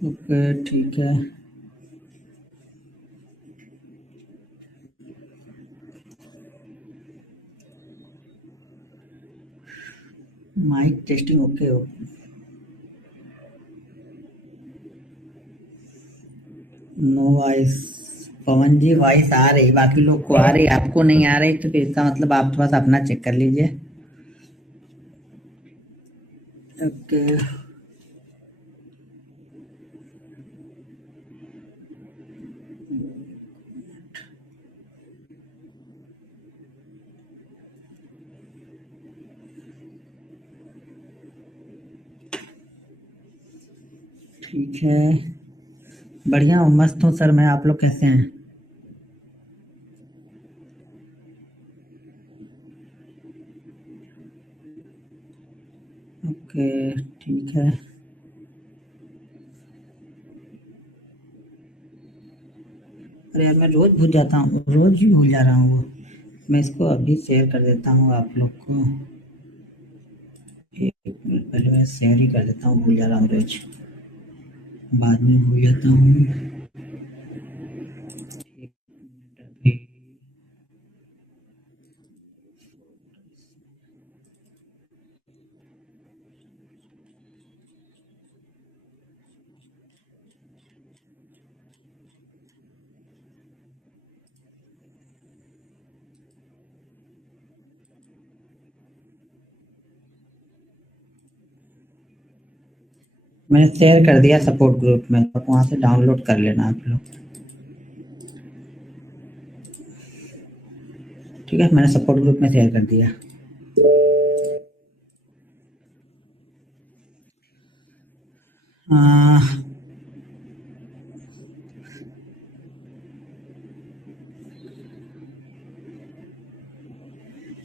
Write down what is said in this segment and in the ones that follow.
Okay, ठीक है। Mike testing okay हो। No voice. Pavan ji voice आ रही, बाकी लोग को आ रही, आपको नहीं आ रही, तो फिर इसका मतलब आप थोड़ा सा अपना चेक कर लीजिए। ओके। ठीक है। बढ़िया हूँ, मस्त हूँ सर मैं। आप लोग कैसे हैं? ओके, ठीक है। अरे यार, मैं रोज भूल जाता हूँ, रोज ही भूल जा रहा हूँ वो। मैं इसको अभी शेयर कर देता हूँ आप लोग को। एक मिनट पहले मैं शेयर ही कर देता हूँ, भूल जा रहा हूँ रोज। बाद में भूल जाता हूँ। एक मिनट अभी। मैंने शेयर कर दिया सपोर्ट ग्रुप में, तो वहाँ से डाउनलोड कर लेना आप लोग। ठीक है, मैंने सपोर्ट ग्रुप में शेयर कर दिया।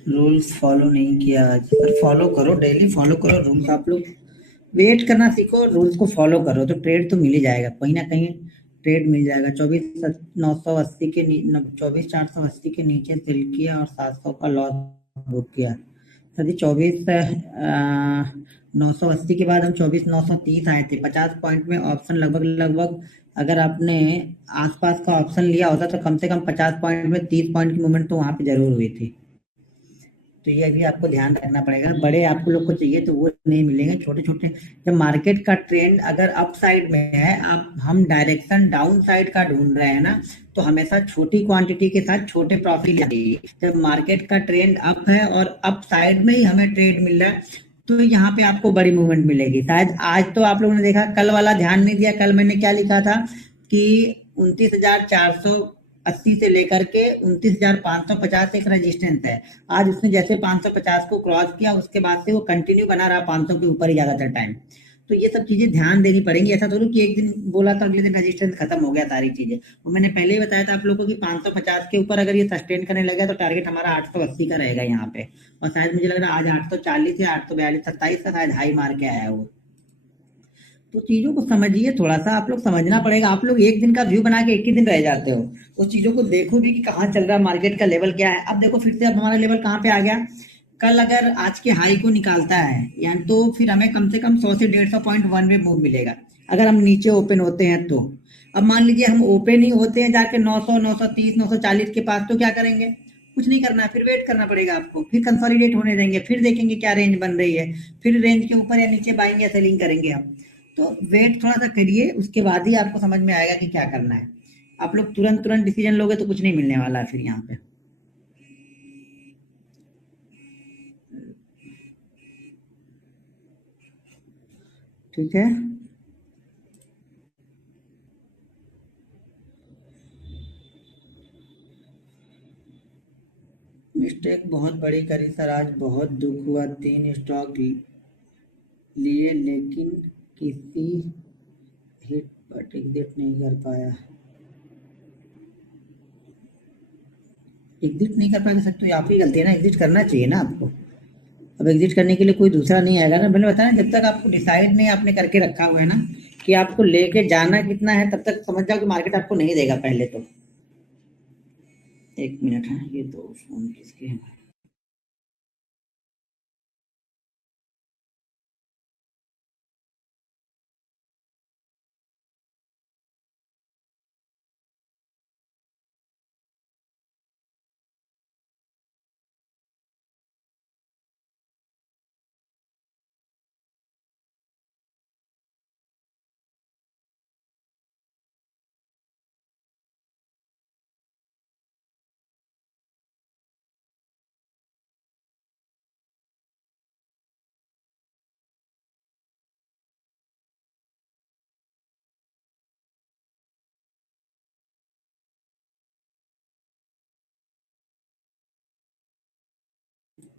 रूल्स फॉलो नहीं किया आज पर फॉलो करो, डेली फॉलो करो रूल्स आप लोग। वेट करना सीखो, रूल्स को फॉलो करो तो ट्रेड तो मिल ही जाएगा कहीं ना कहीं। ट्रेड मिल जाएगा। 24,980 के 24,480 के नीचे सेल किया और 700 का लॉस बुक किया। सर जी, 24,980 के बाद हम 24,930 आए थे। 50 पॉइंट में ऑप्शन लगभग लगभग, अगर आपने आसपास का ऑप्शन लिया होता तो कम से कम 50 पॉइंट में 30 पॉइंट की मूवमेंट तो वहां पे जरूर हुई थी। तो ये भी आपको ध्यान रखना पड़ेगा। बड़े आपको लोग को चाहिए तो वो नहीं मिलेंगे, छोटे छोटे। जब मार्केट का ट्रेंड अगर अप साइड में है, आप हम डायरेक्शन डाउन साइड का ढूंढ रहे हैं ना, तो हमेशा छोटी क्वांटिटी के साथ छोटे प्रॉफिट चाहिए। जब मार्केट का ट्रेंड अप है और अप साइड में ही हमें ट्रेड मिल रहा है, तो यहाँ पे आपको बड़ी मूवमेंट मिलेगी। शायद आज तो आप लोगों ने देखा, कल वाला ध्यान नहीं दिया। कल मैंने क्या लिखा था कि 29,480 से लेकर के 29,550 एक रेजिस्टेंस है। आज उसने जैसे 550 को क्रॉस किया, उसके बाद से वो कंटिन्यू बना रहा 500 के ऊपर ही ज्यादातर टाइम। तो ये सब चीजें ध्यान देनी पड़ेंगी। ऐसा थोड़ी कि एक दिन बोला था अगले दिन रेजिस्टेंस खत्म हो गया सारी चीजें। वो मैंने पहले ही बताया था आप लोगों को कि 550 के ऊपर अगर ये सस्टेन करने लगा तो टारगेट हमारा 880 का रहेगा यहाँ पे। और शायद मुझे लग रहा है आज 840 या 842 27 का शायद हाई मार के आया है वो। तो चीजों को समझिए थोड़ा सा, आप लोग समझना पड़ेगा। आप लोग एक दिन का व्यू बना के एक ही दिन रह जाते हो। उस चीजों को देखो भी कि कहाँ चल रहा है, मार्केट का लेवल क्या है। अब देखो फिर से अब हमारा लेवल कहाँ पे आ गया। कल अगर आज के हाई को निकालता है यानी, तो फिर हमें कम से कम 100 से 150 पॉइंट वन वे मूव मिलेगा। अगर हम नीचे ओपन होते हैं तो। अब मान लीजिए हम ओपन ही होते हैं जाके 900, 930, 940 के पास, तो क्या करेंगे? कुछ नहीं करना है, फिर वेट करना पड़ेगा आपको। फिर कंसोलिडेट होने देंगे, फिर देखेंगे क्या रेंज बन रही है। फिर रेंज के ऊपर या नीचे बाइंग या सेलिंग करेंगे आप। तो वेट थोड़ा सा करिए, उसके बाद ही आपको समझ में आएगा कि क्या करना है। आप लोग तुरंत तुरंत डिसीजन लोगे तो कुछ नहीं मिलने वाला है फिर यहाँ पे। ठीक है। मिस्टेक बहुत बड़ी करी सर, आज बहुत दुख हुआ। 3 स्टॉक लिए लेकिन किसी हिट पर एग्जिट नहीं कर पाया। एग्जिट नहीं कर पाया सर, तो आपकी गलती है ना, एग्जिट करना चाहिए ना आपको। अब एग्जिट करने के लिए कोई दूसरा नहीं आएगा ना। मैंने बताया ना, जब तक आपको डिसाइड नहीं आपने करके रखा हुआ है ना कि आपको लेके जाना कितना है, तब तक समझ जाओ कि मार्केट आपको नहीं देगा पहले तो। एक मिनट है, ये दो फोन किसके हैं?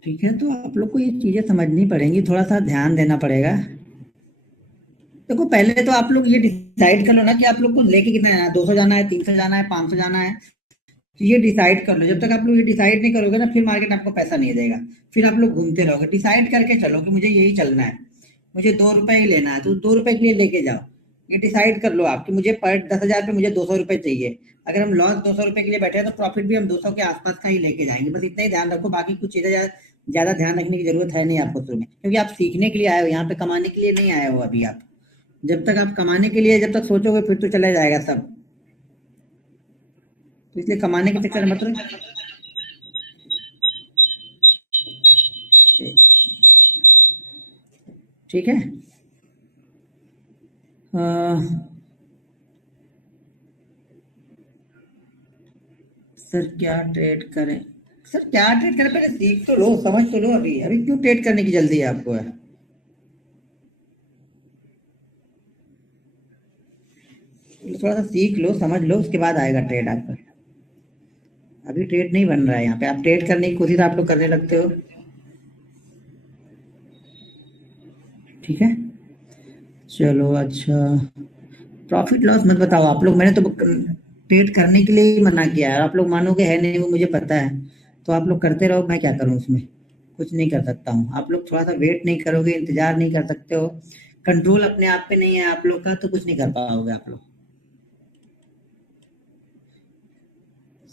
ठीक है, तो आप लोग को ये चीजें समझनी पड़ेंगी, थोड़ा सा ध्यान देना पड़ेगा। देखो पहले तो आप लोग ये डिसाइड कर लो ना कि आप लोग को लेके कितना जाना है, 200 जाना है, 300 जाना है, 500 जाना है। तो ये डिसाइड कर लो। जब तक आप लोग ये डिसाइड नहीं करोगे ना, फिर मार्केट आपको पैसा नहीं देगा। फिर आप लोग घूमते रहोगे। डिसाइड करके चलो कि मुझे यही चलना है, मुझे 2 रुपए ही लेना है, तो 2 रुपए के लिए लेके जाओ। ये डिसाइड कर लो आप कि मुझे पर 10,000 पे मुझे 200 रुपए चाहिए। अगर हम लॉस 200 रुपए के लिए बैठे हैं तो प्रॉफिट भी हम 200 के आसपास का ही लेके जाएंगे। बस इतना ही ध्यान रखो, बाकी कुछ चीजें ज्यादा ध्यान रखने की जरूरत है नहीं आपको शुरू में, क्योंकि आप सीखने के लिए आए हो, यहाँ पे कमाने के लिए नहीं आए हो अभी आप। जब तक आप कमाने के लिए जब तक सोचोगे फिर तो चला जाएगा सब। तो इसलिए कमाने के चक्कर में मत रहो। ठीक है। अ, सर क्या ट्रेड करें? सर क्या ट्रेड करें, पहले सीख तो लो, समझ तो लो। अभी अभी क्यों ट्रेड करने की जल्दी है आपको है? थोड़ा सा सीख लो, समझ लो, उसके बाद आएगा ट्रेड आपका। अभी ट्रेड नहीं बन रहा है यहाँ पे। आप ट्रेड करने की कोशिश आप लोग करने लगते हो। ठीक है, चलो अच्छा। प्रॉफिट लॉस मत बताओ आप लोग, मैंने तो ट्रेड करने के लिए ही मना किया है। आप लोग मानोगे है नहीं, वो मुझे पता है। तो आप लोग करते रहो, मैं क्या करूँ उसमें? कुछ नहीं कर सकता हूँ। आप लोग थोड़ा सा वेट नहीं करोगे, इंतजार नहीं कर सकते हो, कंट्रोल अपने आप पे नहीं है आप लोग का, तो कुछ नहीं कर पाओगे आप लोग।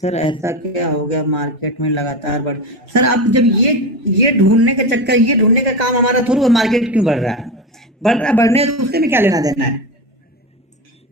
सर ऐसा क्या हो गया मार्केट में लगातार बढ़? सर आप जब ये ढूंढने का चक्कर, ये ढूंढने का काम हमारा थोड़ा, मार्केट क्यों बढ़ रहा है? बढ़ रहा है, बढ़ने दो, उससे भी क्या लेना देना है?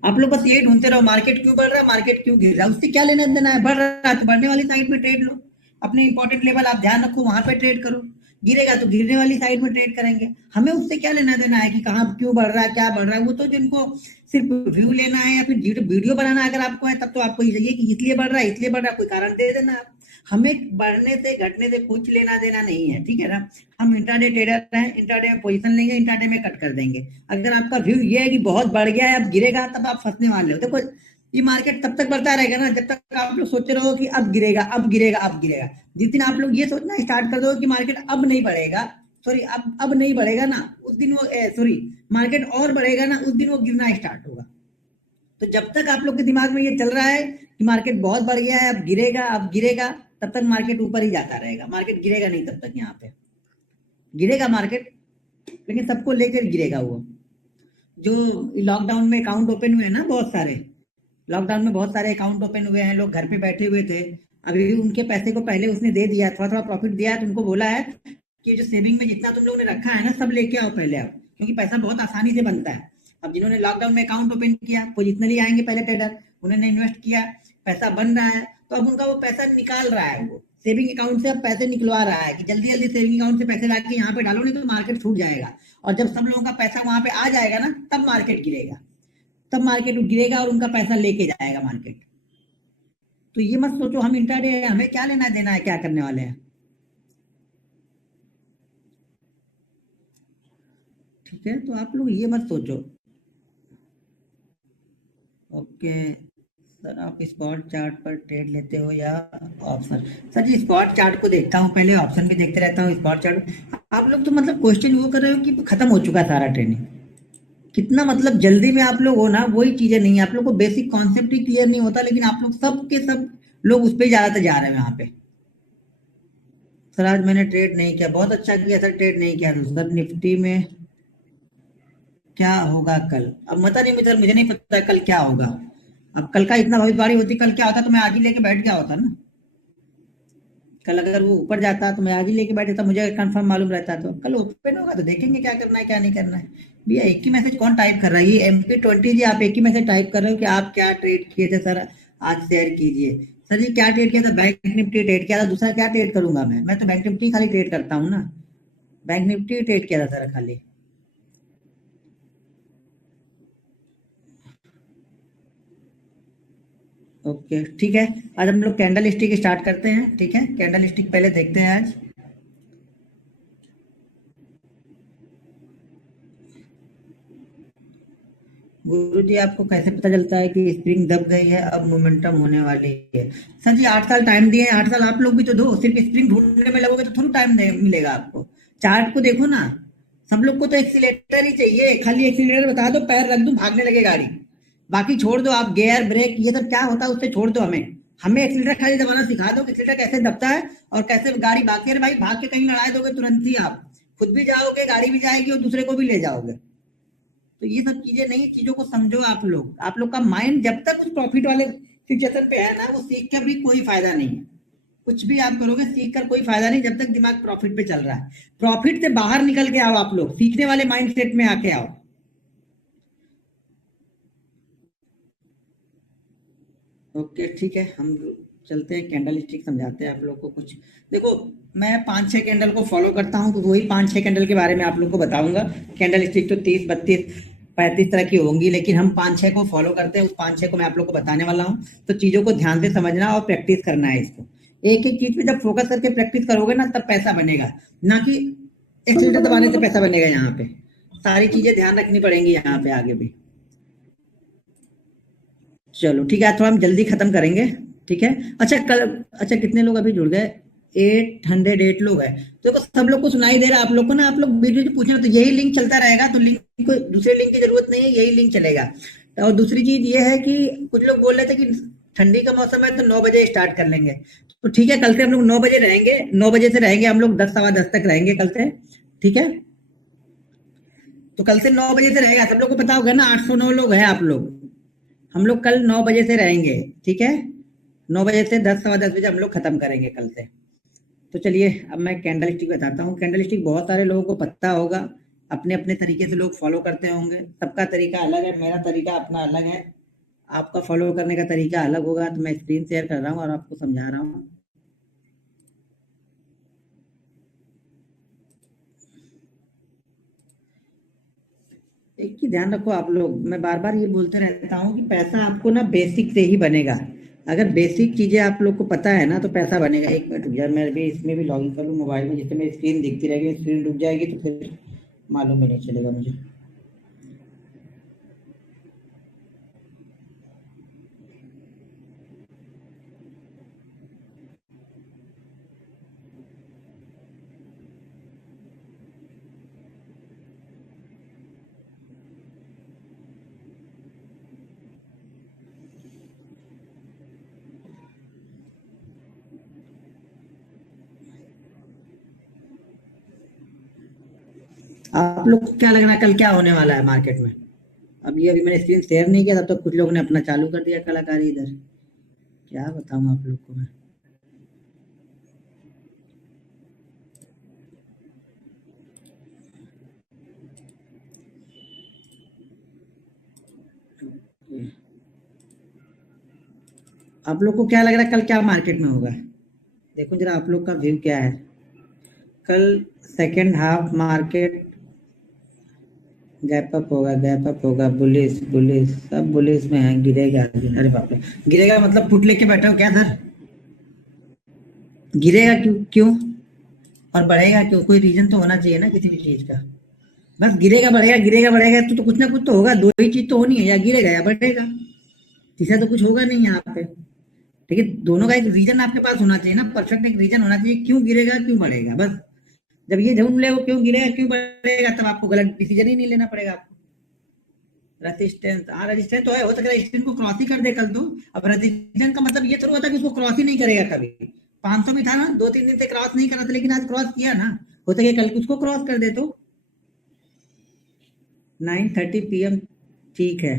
आप लोग बस ये ढूंढते रहो मार्केट क्यों बढ़ रहा है, मार्केट क्यों गिर रहा है, उससे क्या लेना देना है? बढ़ रहा है तो बढ़ने वाली साइड में ट्रेड लो। अपने इंपॉर्टेंट लेवल आप ध्यान रखो, वहां पे ट्रेड करो। गिरेगा तो गिरने वाली साइड में ट्रेड करेंगे। हमें उससे क्या लेना देना है कि कहाँ क्यों बढ़ रहा है, क्या बढ़ रहा है? वो तो जिनको सिर्फ व्यू लेना है या फिर वीडियो बनाना अगर आपको है, तब तो आपको ये चाहिए कि इसलिए बढ़ रहा है, इसलिए बढ़ रहा है, कोई कारण दे देना आप। हमें बढ़ने से घटने से कुछ लेना देना नहीं है, ठीक है ना? हम इंट्राडे ट्रेडर हैं, इंट्राडे में पोजीशन लेंगे, इंट्राडे में कट कर देंगे। अगर आपका व्यू ये है कि बहुत बढ़ गया है अब गिरेगा, तब आप फंसने वाले हो। देखो ये मार्केट तब तक बढ़ता रहेगा ना जब तक आप लोग सोचते रहो कि अब गिरेगा, अब गिरेगा, अब गिरेगा। जिस दिन आप लोग ये सोचना स्टार्ट कर दो कि मार्केट अब नहीं बढ़ेगा, सॉरी अब नहीं बढ़ेगा ना, उस दिन वो सॉरी मार्केट और बढ़ेगा ना, उस दिन वो गिरना स्टार्ट होगा। तो जब तक आप लोग के दिमाग में ये चल रहा है कि मार्केट बहुत बढ़ गया है, अब गिरेगा, अब गिरेगा, तब तक मार्केट ऊपर ही जाता रहेगा। मार्केट गिरेगा नहीं तब तक। यहाँ पे गिरेगा मार्केट, लेकिन सबको लेकर गिरेगा वो। जो लॉकडाउन में अकाउंट ओपन हुए हैं ना बहुत सारे, लॉकडाउन में बहुत सारे अकाउंट ओपन हुए हैं, लोग घर पे बैठे हुए थे। अभी उनके पैसे को पहले उसने दे दिया, थोड़ा थोड़ा प्रॉफिट दिया है, तो उनको बोला है कि जो सेविंग में जितना तुम लोगों ने रखा है ना, सब लेके आओ पहले आओ, क्योंकि पैसा बहुत आसानी से बनता है। अब जिन्होंने लॉकडाउन में अकाउंट ओपन किया, पोजिशनली आएंगे पहले ट्रेडर, उन्होंने इन्वेस्ट किया, पैसा बन रहा है, तो अब उनका वो पैसा निकाल रहा है, वो सेविंग अकाउंट से अब पैसे निकलवा रहा है कि जल्दी जल्दी सेविंग अकाउंट से पैसे लाके यहाँ पे डालो, नहीं तो मार्केट छूट जाएगा। और जब सब लोगों का पैसा वहां पे आ जाएगा ना, तब मार्केट गिरेगा। तब मार्केट गिरेगा और उनका पैसा लेके जाएगा मार्केट। तो ये मत सोचो हम इंट्राडे है, हमें क्या लेना देना है, क्या करने वाले हैं। ठीक है, तो आप लोग ये मत सोचो। ओके सर, आप स्पॉट चार्ट पर ट्रेड लेते हो या ऑप्शन? सर जी स्पॉट चार्ट को देखता हूँ, पहले ऑप्शन भी देखते रहता हूँ, स्पॉट चार्ट। आप लोग तो मतलब क्वेश्चन वो कर रहे हो कि खत्म हो चुका है सारा ट्रेनिंग। कितना मतलब जल्दी में आप लोग हो ना, वही चीजें नहीं है। आप लोग को बेसिक कॉन्सेप्ट ही क्लियर नहीं होता, लेकिन आप लोग सब के सब लोग उस पर ज्यादातर जा रहे हैं यहाँ पे। सर आज मैंने ट्रेड नहीं किया। बहुत अच्छा किया सर, ट्रेड नहीं किया तो सर निफ्टी में क्या होगा कल? अब पता नहीं मुझे, मुझे नहीं पता कल क्या होगा। अब कल का इतना भविष्यवाणी होती, कल क्या होता तो मैं आज ही लेके बैठ गया होता ना। कल अगर वो ऊपर जाता तो मैं आज ही लेके बैठे था, मुझे कंफर्म मालूम रहता। तो कल ओपन होगा तो देखेंगे क्या करना है क्या नहीं करना है। भैया एक ही मैसेज कौन टाइप कर रहा है? ये MP20 जी, आप एक ही मैसेज टाइप कर रहे हो कि आप क्या ट्रेड किए थे सर, आज शेयर कीजिए। सर जी क्या ट्रेड किया था? बैंक निफ्टी ट्रेड किया था, दूसरा क्या ट्रेड करूंगा? मैं तो बैंक निफ्टी खाली ट्रेड करता हूँ ना। बैंक निफ्टी ट्रेड किया था सर खाली। ओके ठीक है, आज हम लोग कैंडल स्टिक स्टार्ट करते हैं। ठीक है, कैंडल स्टिक पहले देखते हैं आज। गुरुजी आपको कैसे पता चलता है कि स्प्रिंग दब गई है, अब मोमेंटम होने वाली है? सर जी 8 साल टाइम दिए हैं, 8 साल आप लोग भी तो दो, सिर्फ स्प्रिंग ढूंढने में लगोगे तो थोड़ा टाइम मिलेगा आपको। चार्ट को देखो ना, सब लोग को तो एक्सीलेटर ही चाहिए, खाली एक्सीलेटर बता दो, पैर रख दो, भागने लगे गाड़ी। बाकी छोड़ दो, आप गियर ब्रेक ये सब क्या होता है उससे छोड़ दो, हमें हमें एक्सीलेटर खाली दबाना सिखा दो कि एक्सीलेटर कैसे दबता है और कैसे गाड़ी भागती है। भाई भाग के कहीं लड़ा दोगे तुरंत ही, आप खुद भी जाओगे, गाड़ी भी जाएगी और दूसरे को भी ले जाओगे। तो ये सब चीजें नहीं, चीजों को समझो आप लोग का माइंड जब तक उस प्रॉफिट वाले सिचुएशन पे है ना, वो सीख कर भी कोई फायदा नहीं है। कुछ भी आप करोगे सीख कर कोई फायदा नहीं जब तक दिमाग प्रॉफिट पे चल रहा है। प्रॉफिट से बाहर निकल के आओ, आप लोग सीखने वाले माइंड सेट में आके आओ। ओके ठीक है, हम चलते हैं, कैंडल स्टिक समझाते हैं आप लोग को कुछ। देखो मैं 5-6 कैंडल को फॉलो करता हूँ, तो वही 5-6 कैंडल के बारे में आप लोग को बताऊंगा। कैंडल स्टिक तो 30, 32, 35 तरह की होंगी, लेकिन हम 5-6 को फॉलो करते हैं, उस 5-6 को मैं आप लोग को बताने वाला हूँ। तो चीजों को ध्यान से समझना और प्रैक्टिस करना है इसको। एक एक चीज पे जब फोकस करके प्रैक्टिस करोगे ना, तब पैसा बनेगा, ना कि एक्सीलेटर दबाने से पैसा बनेगा। यहाँ पे सारी चीजें ध्यान रखनी पड़ेंगी यहाँ पे आगे भी। चलो ठीक है, आज थोड़ा हम जल्दी खत्म करेंगे, ठीक है। अच्छा कितने लोग अभी जुड़ गए? 808 लोग हैं। तो देखो सब लोग को सुनाई दे रहा है आप लोग को ना? आप लोग वीडियो जो पूछना, तो यही लिंक चलता रहेगा, तो लिंक को दूसरे लिंक की जरूरत नहीं है, यही लिंक चलेगा। और दूसरी चीज ये है कि कुछ लोग बोल रहे थे कि ठंडी का मौसम है तो 9 बजे स्टार्ट कर लेंगे। तो ठीक है, कल से हम लोग 9 बजे रहेंगे, 9 बजे से रहेंगे हम लोग 10, 10:15 तक रहेंगे कल से, ठीक है। तो कल से 9 बजे से रहेगा, सब लोग को पता होगा ना, 809 लोग हैं आप लोग। हम लोग कल 9 बजे से रहेंगे, ठीक है। 9 बजे से 10, 10:15 बजे हम लोग खत्म करेंगे कल से। तो चलिए अब मैं कैंडल स्टिक बताता हूँ। कैंडल स्टिक बहुत सारे लोगों को पता होगा, अपने अपने तरीके से लोग फॉलो करते होंगे, सबका तरीका अलग है, मेरा तरीका अपना अलग है, आपका फॉलो करने का तरीका अलग होगा। तो मैं स्क्रीन शेयर कर रहा हूँ और आपको समझा रहा हूँ। एक ही ध्यान रखो आप लोग, मैं बार बार ये बोलते रहता हूँ कि पैसा आपको ना बेसिक से ही बनेगा। अगर बेसिक चीजें आप लोग को पता है ना, तो पैसा बनेगा। एक मिनट रुक जाए, मैं भी इसमें भी लॉगिन कर लूँ मोबाइल में, जिससे मेरी स्क्रीन दिखती रहेगी। स्क्रीन रुक जाएगी तो फिर मालूम भी नहीं चलेगा मुझे। आप लोग को क्या लग रहा है कल क्या होने वाला है मार्केट में? अभी मैंने स्क्रीन शेयर नहीं किया, तब तो कुछ लोगों ने अपना चालू कर दिया कलाकारी इधर। क्या बताऊं आप लोग को मैं। आप लोग को क्या लग रहा है कल क्या मार्केट में होगा? देखो जरा आप लोग का व्यू क्या है कल। Second half market gap up होगा, बुलिश बुलिश सब बुलिश में है, गिरेगा। अरे बाप रे, गिरेगा मतलब फुट लेके बैठे हो क्या सर? गिरेगा क्यों क्यों और बढ़ेगा क्यों? कोई रीजन तो होना चाहिए ना किसी भी चीज का। बस गिरेगा बढ़ेगा तो कुछ ना कुछ तो होगा, दो ही चीज तो होनी है, या गिरेगा या बढ़ेगा, तीसरा तो कुछ होगा नहीं यहाँ पे। ठीक है, दोनों का एक रीजन आपके पास होना चाहिए ना, परफेक्ट एक रीजन होना चाहिए, क्यों गिरेगा क्यों बढ़ेगा। बस जब ये ढूंढ ले वो क्यों गिरेगा क्यों बढ़ेगा, तब आपको गलत डिसीजन ही नहीं लेना पड़ेगा आपको। रेजिस्टेंस, हाँ रेजिस्टेंस तो है, हो सकता है रेजिस्टेंस को क्रॉस ही कर दे कल तो। अब रेजिस्टेंस का मतलब ये थोड़ा होता है कि उसको क्रॉस ही नहीं करेगा कभी। 500 में था ना, 2-3 दिन से क्रॉस नहीं करा था, लेकिन आज क्रॉस किया ना, हो सके कल उसको क्रॉस कर दे तो। 9:30 PM ठीक है।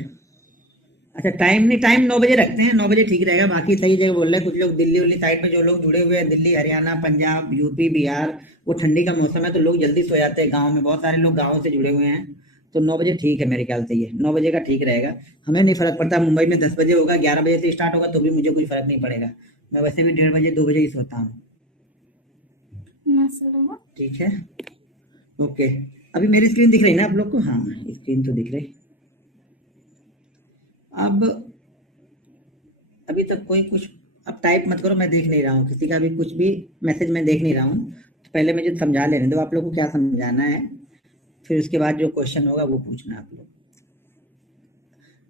अच्छा टाइम नहीं, टाइम 9 बजे रखते हैं, 9 बजे ठीक रहेगा। बाकी सही जगह बोल रहे हैं कुछ लोग, दिल्ली उल्ली साइड में जो लोग जुड़े हुए हैं, दिल्ली हरियाणा पंजाब यूपी बिहार, वो ठंडी का मौसम है तो लोग जल्दी सो जाते हैं। गाँव में बहुत सारे लोग गाँव से जुड़े हुए हैं, तो 9 बजे ठीक है मेरे ख्याल से, ये 9 बजे का ठीक रहेगा। हमें नहीं फर्क पड़ता, मुंबई में 10 बजे होगा, 11 बजे से स्टार्ट होगा, तो भी मुझे कोई फर्क नहीं पड़ेगा। मैं वैसे भी 1:30 बजे 2 बजे ही सोता हूँ। ठीक है, ओके। अभी मेरी स्क्रीन दिख रही ना आप लोग को? हाँ स्क्रीन तो दिख रही। अब अभी तक कोई कुछ अब टाइप मत करो, मैं देख नहीं रहा हूँ किसी का भी कुछ भी मैसेज, मैं देख नहीं रहा हूँ। तो पहले मुझे समझा लेने दो आप लोग को क्या समझाना है, फिर उसके बाद जो क्वेश्चन होगा वो पूछना आप लोग।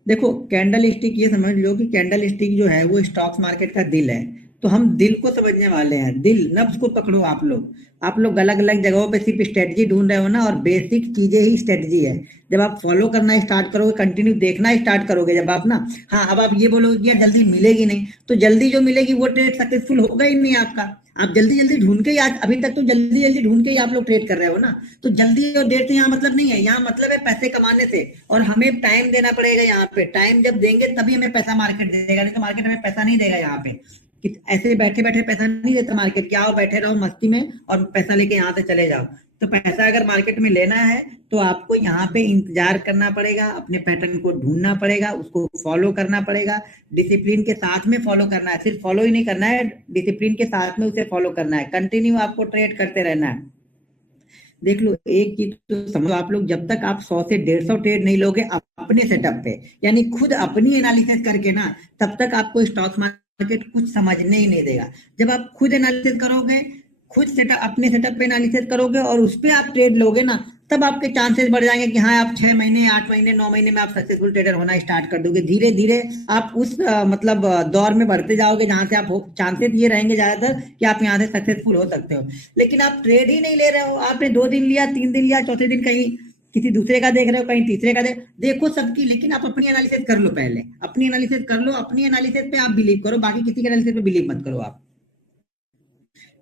देखो कैंडल स्टिक, ये समझ लो कि कैंडल स्टिक जो है वो स्टॉक्स मार्केट का दिल है। तो हम दिल को समझने वाले हैं, दिल नब्ज को पकड़ो। आप लोग अलग अलग जगहों पे सिर्फ स्ट्रेटजी ढूंढ रहे हो ना, और बेसिक चीजें ही स्ट्रेटजी है। जब आप फॉलो करना स्टार्ट करोगे, कंटिन्यू देखना स्टार्ट करोगे, जब आप ना, हाँ अब आप ये बोलोगे कि यार जल्दी मिलेगी नहीं, तो जल्दी जो मिलेगी वो ट्रेड सक्सेसफुल होगा ही नहीं आपका। आप जल्दी जल्दी ढूंढ के ही आज अभी तक तो जल्दी जल्दी ढूंढ के ही आप लोग ट्रेड कर रहे हो ना। तो जल्दी और देर से यहाँ मतलब नहीं है, यहाँ मतलब है पैसे कमाने से। और हमें टाइम देना पड़ेगा यहाँ पे। टाइम जब देंगे तभी हमें पैसा मार्केट देगा, नहीं तो मार्केट हमें पैसा नहीं देगा यहाँ पे। कि ऐसे बैठे बैठे पैसा नहीं देता मार्केट, क्या आओ बैठे रहो मस्ती में और पैसा लेके यहाँ से चले जाओ। तो पैसा अगर मार्केट में लेना है तो आपको यहाँ पे इंतजार करना पड़ेगा, अपने पैटर्न को ढूंढना पड़ेगा, उसको फॉलो करना पड़ेगा, डिसिप्लिन के साथ में फॉलो करना है। सिर्फ फॉलो ही नहीं करना है, डिसिप्लिन के साथ में उसे फॉलो करना है, कंटिन्यू आपको ट्रेड करते रहना है। देख लो एक चीज तो समझो, आप लोग जब तक आप 100 से 150 ट्रेड नहीं लोगे अपने सेटअप पे, यानी खुद अपनी एनालिसिस करके ना, तब तक आपको स्टॉक मार्केट कुछ समझने ही नहीं देगा। जब आप खुद एनालिसिस करोगे, खुद सेटअप अपने सेटअप पे एनालिसिस करोगे और उस पे आप ट्रेड लोगे ना, तब आपके चांसेस बढ़ जाएंगे कि हाँ आप 6 महीने 8 महीने 9 महीने में आप सक्सेसफुल ट्रेडर होना स्टार्ट कर दोगे। धीरे धीरे आप उस मतलब दौर में बढ़ते जाओगे जहां से आप चांसेस ये रहेंगे ज्यादातर कि आप यहाँ से सक्सेसफुल हो सकते हो। लेकिन आप ट्रेड ही नहीं ले रहे हो, आपने 2 दिन लिया 3 दिन लिया, चौथे दिन कहीं किसी दूसरे का देख रहे हो, कहीं तीसरे का देखो सबकी, लेकिन आप अपनी एनालिसिस कर लो। पहले अपनी एनालिसिस कर लो, अपनी एनालिसिस पे आप बिलीव करो, बाकी किसी के एनालिसिस पे बिलीव मत करो आप।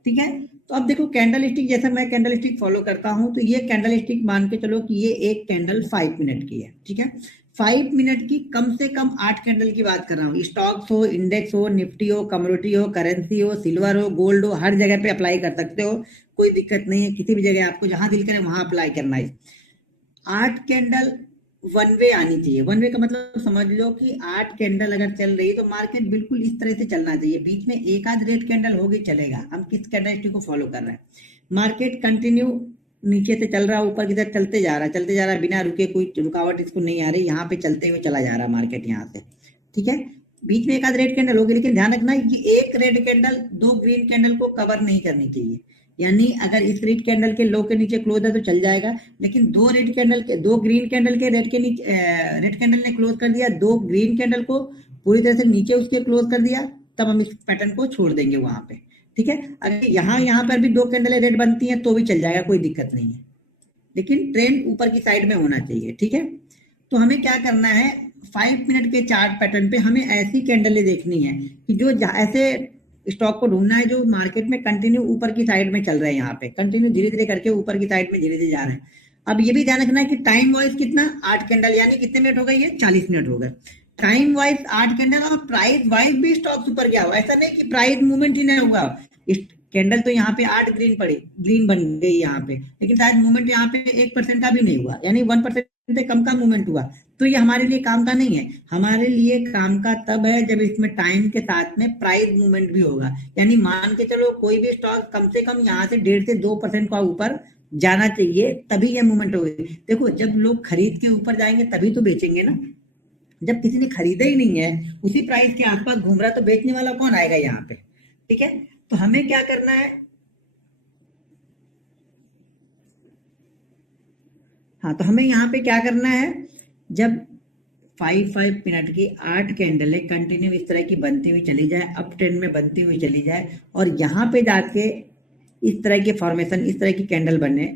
ठीक है। तो अब देखो कैंडल स्टिक, जैसे मैं कैंडल स्टिक फॉलो करता हूं, तो ये कैंडल स्टिक मान के चलो कि ये एक कैंडल 5 मिनट की है। ठीक है, 5 मिनट की कम से कम 8 कैंडल की बात कर रहा हूँ। स्टॉक्स हो, इंडेक्स हो, निफ्टी हो, कमोडिटी हो, करेंसी हो, सिल्वर हो, गोल्ड हो, हर जगह पे अप्लाई कर सकते हो, कोई दिक्कत नहीं है। किसी भी जगह आपको जहां दिल करे वहां अप्लाई करना है। 8 कैंडल वन वे आनी चाहिए। वन वे का मतलब समझ लो कि 8 कैंडल अगर चल रही है तो मार्केट बिल्कुल इस तरह से चलना चाहिए। बीच में एक आध रेड कैंडल होगी चलेगा, हम किस कैंडल को फॉलो कर रहे हैं। मार्केट कंटिन्यू नीचे से चल रहा है, ऊपर की तरफ चलते जा रहा है, चलते जा रहा है, बिना रुके, कोई रुकावट इसको नहीं आ रही, यहाँ पे चलते हुए चला जा रहा है मार्केट यहाँ से। ठीक है, बीच में एक आध रेड कैंडल होगी, लेकिन ध्यान रखना कि एक रेड कैंडल 2 ग्रीन कैंडल को कवर नहीं करनी चाहिए। यानी अगर इस रेड कैंडल के लो के नीचे क्लोज है तो चल जाएगा, लेकिन 2 ग्रीन कैंडल के रेड के नीचे, रेड कैंडल ने क्लोज कर दिया, 2 ग्रीन कैंडल को पूरी तरह से नीचे उसके क्लोज कर दिया, तब हम इस पैटर्न को छोड़ देंगे वहां पे। ठीक है, अगर यहाँ पर भी 2 कैंडल रेड बनती हैं तो भी चल जाएगा, कोई दिक्कत नहीं है, लेकिन ट्रेंड ऊपर की साइड में होना चाहिए। ठीक है, तो हमें क्या करना है, 5 मिनट के चार्ट पैटर्न पे हमें ऐसी कैंडलें देखनी है कि जो ऐसे स्टॉक को ढूंढना है जो मार्केट में कंटिन्यू ऊपर की साइड में चल रहे हैं, यहाँ पे कंटिन्यू धीरे धीरे करके ऊपर की साइड में धीरे धीरे जा रहे हैं। अब ये भी ध्यान रखना है कि टाइम वाइज कितना, 8 कैंडल, यानी कितने मिनट हो गए, ये 40 मिनट हो गए। टाइम वाइज 8 कैंडल, और प्राइस वाइज भी स्टॉक ऊपर गया हो, ऐसा नहीं कि प्राइस मूवमेंट ही नहीं हुआ। कैंडल तो यहाँ पे 8 ग्रीन बन गई यहाँ पे, लेकिन शायद मूवमेंट यहाँ पे 1% का भी नहीं हुआ, यानी 1% से कम का मूवमेंट हुआ। तो ये हमारे लिए काम का नहीं है। हमारे लिए काम का तब है जब इसमें टाइम के साथ में प्राइस मूवमेंट भी होगा। यानी मान के चलो कोई भी स्टॉक कम से कम यहाँ से 1.5 से 2% का ऊपर जाना चाहिए, तभी ये मूवमेंट होगी। देखो जब लोग खरीद के ऊपर जाएंगे तभी तो बेचेंगे ना। जब किसी ने खरीदा ही नहीं है, उसी प्राइस के आसपास घूम रहा है, तो बेचने वाला कौन आएगा यहाँ पे। ठीक है, तो हमें क्या करना है, हाँ तो हमें यहाँ पे क्या करना है, जब 5 मिनट की 8 कैंडल कंटिन्यू इस तरह की बनती हुई चली जाए, अप ट्रेंड में बनती हुई चली जाए, और यहाँ पे जाके इस तरह की फॉर्मेशन, इस तरह की कैंडल बने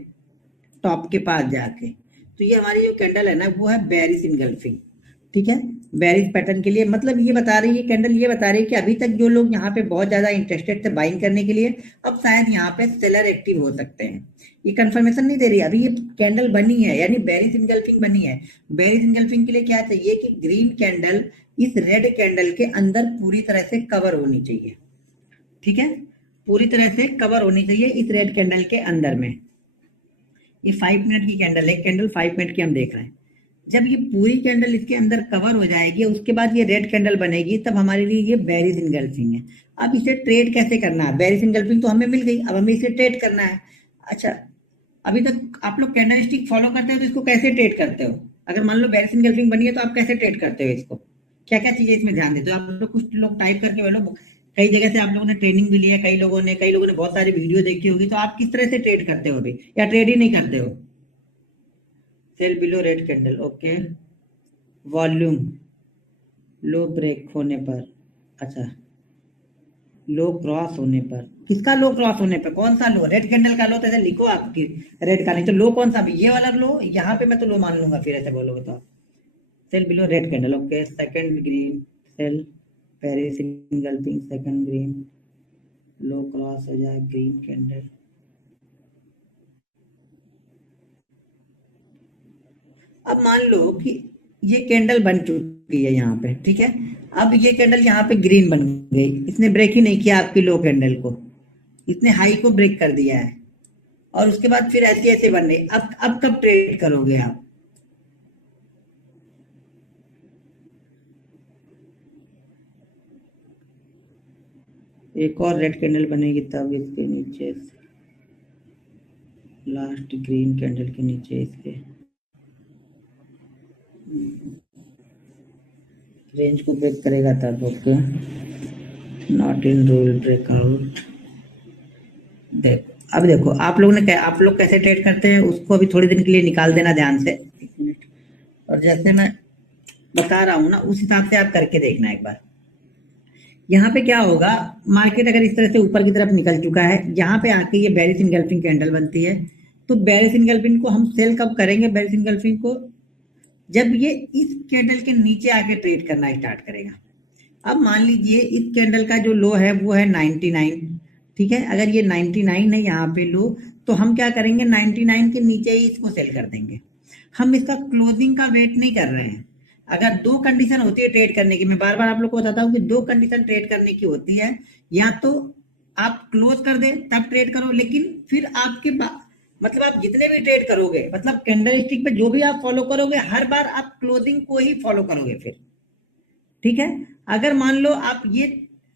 टॉप के पास जाके, तो ये हमारी जो कैंडल है ना वो है बेरिश इनगल्फिंग। ठीक है, बेरिश पैटर्न के लिए मतलब ये बता रही है कैंडल, ये बता रही है कि अभी तक जो लोग यहाँ पे बहुत ज्यादा इंटरेस्टेड थे बाइंग करने के लिए, अब शायद यहाँ पे सेलर एक्टिव हो सकते हैं। ये कंफर्मेशन नहीं दे रही, अभी ये कैंडल बनी है, यानी बेरिश इनगल्फिंग बनी है। बेरिश इनगल्फिंग के लिए क्या चाहिए कि ग्रीन कैंडल इस रेड कैंडल के अंदर पूरी तरह से कवर होनी चाहिए। ठीक है, पूरी तरह से कवर होनी चाहिए इस रेड कैंडल के अंदर में। ये 5 मिनट की कैंडल है, कैंडल 5 मिनट की हम देख रहे हैं। जब ये पूरी कैंडल इसके अंदर कवर हो जाएगी, उसके बाद ये रेड कैंडल बनेगी, तब हमारे लिए ये बेरिश इनगल्फिंग है। अब इसे ट्रेड कैसे करना है, बेरिश इनगल्फिंग तो हमें मिल गई, अब हमें इसे ट्रेड करना है। अच्छा, अभी तक आप लोग कैंडल स्टिक फॉलो करते हो तो इसको कैसे ट्रेड करते हो? अगर मान लो बेरिश इनगल्फिंग बनी है तो आप कैसे ट्रेड करते हो इसको, क्या क्या चीजें इसमें ध्यान देते हो आप लोग? कुछ लोग टाइप करके बोलो, कई जगह से आप लोगों ने ट्रेनिंग भी लिया है, कई लोगों ने बहुत सारी वीडियो देखी होगी, तो आप किस तरह से ट्रेड करते हो अभी, या ट्रेड ही नहीं करते हो? Sell below red candle, okay, volume, low break होने पर, अच्छा लो क्रॉस होने पर, किसका लो क्रॉस होने पर, कौन सा लो, रेड कैंडल का लो तो ऐसे लिखो आपकी, रेड का नहीं तो लो कौन सा भी, ये वाला लो, यहाँ पे मैं तो लो मान लूंगा फिर ऐसे बोलोगे तो। Sell below red candle, okay, second green sell, पहले single pink, second green, low cross हो जाए ग्रीन कैंडल। अब मान लो कि ये कैंडल बन चुकी है यहाँ पे, ठीक है, अब ये कैंडल यहाँ पे ग्रीन बन गई, इसने ब्रेक ही नहीं किया आपकी लो कैंडल को, इसने हाई को ब्रेक कर दिया है, और उसके बाद फिर ऐसे ऐसे बन रही, अब कब ट्रेड करोगे आप? एक और रेड कैंडल बनेगी तब इसके नीचे, लास्ट ग्रीन कैंडल के नीचे इसके रेंज को ब्रेक करेगा तब, okay, not in rule breakout. देखो अब देखो आप लोगों ने आप लोग कैसे ट्रेड करते हैं उसको अभी थोड़ी दिन के लिए निकाल देना ध्यान से, एक मिनट, और जैसे मैं बता रहा हूँ ना उस हिसाब से आप करके देखना एक बार। यहाँ पे क्या होगा, मार्केट अगर इस तरह से ऊपर की तरफ निकल चुका है, यहाँ पे आके ये बेरिश इनगल्फिंग कैंडल बनती है, तो बेरिश इनगल्फिंग को हम सेल कब करेंगे, बेरिश इनगल्फिंग को जब ये इस कैंडल के नीचे आके ट्रेड करना स्टार्ट करेगा। अब मान लीजिए इस कैंडल का जो लो है वो है 99, ठीक है, अगर ये 99 है यहाँ पे लो, तो हम क्या करेंगे 99 के नीचे ही इसको सेल कर देंगे। हम इसका क्लोजिंग का वेट नहीं कर रहे हैं। अगर दो कंडीशन होती है ट्रेड करने की, मैं बार बार आप लोग को बताता हूँ कि दो कंडीशन ट्रेड करने की होती है, या तो आप क्लोज कर दे तब ट्रेड करो, लेकिन फिर आपके मतलब आप जितने भी ट्रेड करोगे, मतलब कैंडल स्टिक पे जो भी आप फॉलो करोगे, हर बार आप क्लोजिंग को ही फॉलो करोगे फिर, ठीक है। अगर मान लो आप ये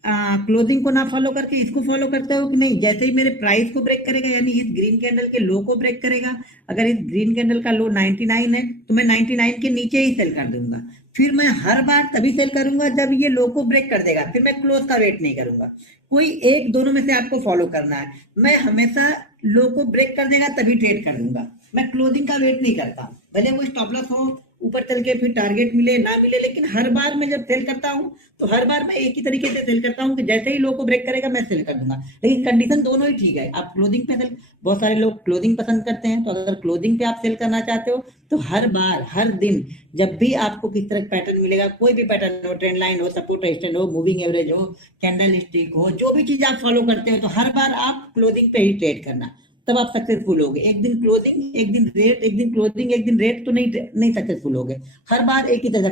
क्लोजिंग को ना फॉलो करके इसको फॉलो करते हो कि नहीं, जैसे ही मेरे प्राइस को ब्रेक करेगा, यानी इस ग्रीन कैंडल के लो को ब्रेक करेगा, अगर इस ग्रीन कैंडल का लो 99 है तो मैं 99 के नीचे ही सेल कर दूंगा, फिर मैं हर बार तभी सेल करूंगा जब ये लो को ब्रेक कर देगा, फिर मैं क्लोज का वेट नहीं करूंगा, कोई एक दोनों में से आपको फॉलो करना है। मैं हमेशा लो को ब्रेक कर देगा तभी ट्रेड कर दूंगा, मैं क्लोजिंग का वेट नहीं करता, भले वो स्टॉप लॉस हो, ऊपर चल के फिर टारगेट मिले ना मिले, लेकिन हर बार मैं जब सेल करता हूं तो हर बार मैं एक ही तरीके से सेल करता हूं कि जैसे ही लो को ब्रेक करेगा मैं सेल कर दूंगा, लेकिन कंडीशन दोनों ही ठीक है। आप क्लोजिंग पे सेल, बहुत सारे लोग क्लोजिंग पसंद करते हैं, तो अगर क्लोजिंग पे आप सेल करना चाहते हो तो हर बार हर दिन जब भी आपको किस तरह पैटर्न मिलेगा, कोई भी पैटर्न हो, ट्रेंड लाइन हो, सपोर्ट रेजिस्टेंस हो, मूविंग एवरेज हो, कैंडल स्टिक हो, जो भी चीज आप फॉलो करते हो, तो हर बार आप क्लोजिंग पे ही ट्रेड करना, तब आप सक्सेसफुल होगे। एक दिन क्लोजिंग एक दिन रेट, एक दिन क्लोजिंग एक दिन रेट, तो नहीं सक्सेसफुल होगे, हर बार एक ही तरह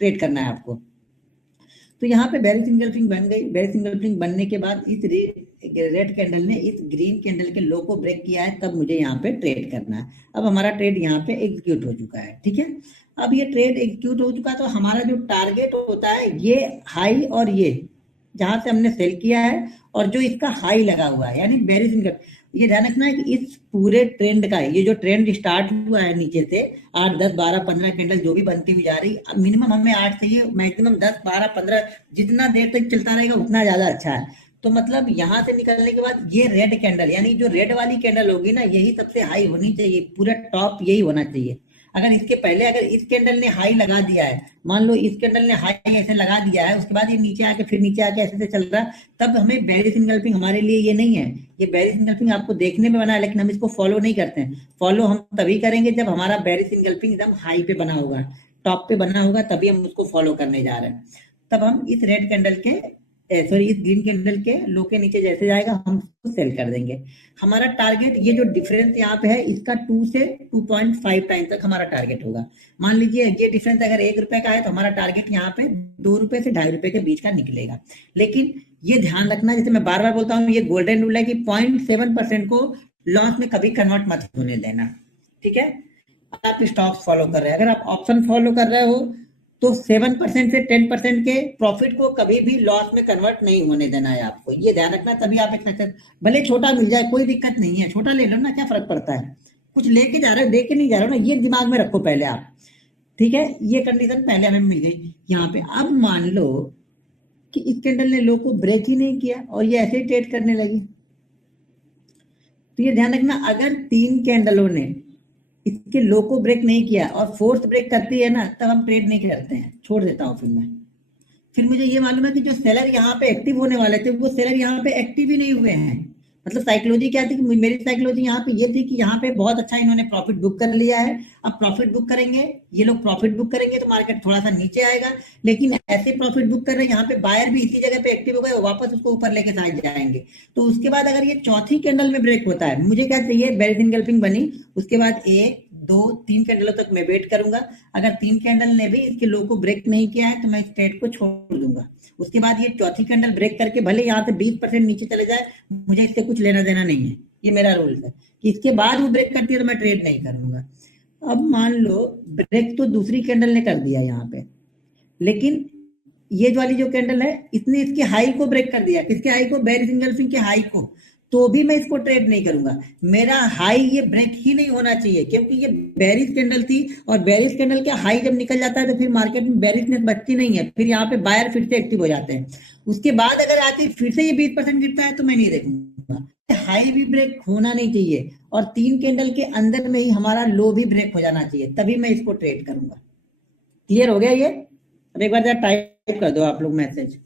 ट्रेड करना है आपको। तो यहाँ पे बेरिश इंगल्फिंग बन गई, बेरिश इंगल्फिंग बनने के बाद इस रेड कैंडल ने इस ग्रीन कैंडल के लो को ब्रेक किया है, तब मुझे यहाँ पे ट्रेड करना है। अब हमारा ट्रेड यहाँ पे एग्जीक्यूट हो चुका है, ठीक है। अब ये ट्रेड एग्जीक्यूट हो चुका है, तो हमारा जो टारगेट होता है ये हाई, और ये जहां से हमने सेल किया है और जो इसका हाई लगा हुआ है, यानी बेरिश इंगल्फिंग, ये ध्यान रखना है कि इस पूरे ट्रेंड का, ये जो ट्रेंड स्टार्ट हुआ है नीचे से 8 10 12 15 कैंडल जो भी बनती हुई जा रही, मिनिमम हमें 8 चाहिए, मैक्सिमम 10 12 15, जितना देर तक चलता रहेगा उतना ज्यादा अच्छा है। तो मतलब यहाँ से निकलने के बाद ये रेड कैंडल, यानी जो रेड वाली कैंडल होगी ना, यही सबसे हाई होनी चाहिए, पूरा टॉप यही होना चाहिए। अगर इसके पहले अगर इस कैंडल ने हाई लगा दिया है, मान लो इस कैंडल ने हाई ऐसे लगा दिया है, उसके बाद ये नीचे आके फिर नीचे आके ऐसे से चल रहा है, तब हमें बेरिश इंगल्फिंग हमारे लिए ये नहीं है। ये बेरिश इंगल्फिंग आपको देखने में बना है, लेकिन हम इसको फॉलो नहीं करते हैं। फॉलो हम तभी करेंगे जब हमारा बेरिश इंगल्फिंग एकदम हाई पे बना होगा, टॉप पे बना होगा, तभी हम उसको फॉलो करने जा रहे हैं। तब हम इस रेड कैंडल के, सॉरी इस ग्रीन कैंडल के लो के नीचे जैसे जाएगा हम उसको सेल कर देंगे। हमारा टारगेट, ये जो डिफरेंस यहाँ पे है, इसका 2 से 2.5 टाइम तक हमारा टारगेट होगा। मान लीजिए ये डिफरेंस अगर 1 रुपए का है, तो हमारा टारगेट यहाँ पे 2 रुपए से 2.5 रुपए के बीच का निकलेगा। लेकिन ये ध्यान रखना, जैसे मैं बार बार बोलता हूँ, ये गोल्डन रूल है कि 0.7% को लॉस में कभी कन्वर्ट मत होने देना, ठीक है। आप स्टॉक्स फॉलो कर रहे हैं, अगर आप ऑप्शन फॉलो कर रहे हो, तो 7% से 10% के प्रॉफिट को कभी भी लॉस में कन्वर्ट नहीं होने देना है आपको, ये ध्यान रखना, तभी आप एक सक्सेस, भले छोटा मिल जाए कोई दिक्कत नहीं है, छोटा ले लो ना, क्या फर्क पड़ता है, कुछ लेके जा रहे हो, दे के नहीं जा रहे हो ना, ये दिमाग में रखो पहले आप, ठीक है। ये कंडीशन पहले हमें मिल गई यहाँ पे। अब मान लो कि इस कैंडल ने लो को ब्रेक ही नहीं किया और ये ऐसे ही ट्रेड करने लगी, तो ये ध्यान रखना, अगर 3 कैंडलों ने इसके लो को ब्रेक नहीं किया और फोर्थ ब्रेक करती है ना, तब हम ट्रेड नहीं करते हैं, छोड़ देता हूं फिर मैं, फिर मुझे ये मालूम है कि जो सेलर यहाँ पे एक्टिव होने वाले थे वो सेलर यहाँ पे एक्टिव ही नहीं हुए हैं। मतलब साइकोलॉजी क्या थी कि मेरी साइकोलॉजी यहाँ पे ये थी कि यहाँ पे बहुत अच्छा इन्होंने प्रॉफिट बुक कर लिया है। अब प्रॉफिट बुक करेंगे, ये लोग प्रॉफिट बुक करेंगे तो मार्केट थोड़ा सा नीचे आएगा, लेकिन ऐसे प्रॉफिट बुक कर रहे हैं यहाँ पे बायर भी इसी जगह पे एक्टिव हो गए, वापस उसको ऊपर लेके साइड जाएंगे। तो उसके बाद अगर ये चौथी कैंडल में ब्रेक होता है, मुझे क्या चाहिए, बेरिस इनगल्फिंग बनी, उसके बाद एक दो तीन कैंडलों तक मैं वेट करूंगा। अगर तीन कैंडल ने भी इसके लो को ब्रेक नहीं किया है तो मैं इस ट्रेड को छोड़ दूंगा। उसके बाद ये चौथी कैंडल ब्रेक करके भले यहाँ से 20% नीचे चले जाए, मुझे इससे कुछ लेना देना नहीं है। ये मेरा रूल है कि इसके बाद वो ब्रेक करती है तो मैं ट्रेड नहीं करूंगा। अब मान लो ब्रेक तो दूसरी कैंडल ने कर दिया यहाँ पे, लेकिन ये वाली जो कैंडल है इसने इसके हाई को ब्रेक कर दिया। किसके हाई को, बेरिस इनगल्फिंग के हाई को। तो भी मैं इसको ट्रेड नहीं करूंगा। मेरा हाई ये ब्रेक ही नहीं होना चाहिए, क्योंकि ये बेरिस कैंडल थी और बेरिस कैंडल के हाई जब निकल जाता है तो फिर मार्केट में बेरिसनेस बचती नहीं है, फिर यहाँ पे बायर फिर से एक्टिव हो जाते हैं। उसके बाद अगर आती फिर से ये 20% गिरता है तो मैं नहीं देखूंगा। हाई भी ब्रेक होना नहीं चाहिए और तीन कैंडल के अंदर में ही हमारा लो भी ब्रेक हो जाना चाहिए, तभी मैं इसको ट्रेड करूंगा। क्लियर हो गया ये? अब एक बार जरा टाइप कर दो आप लोग मैसेज,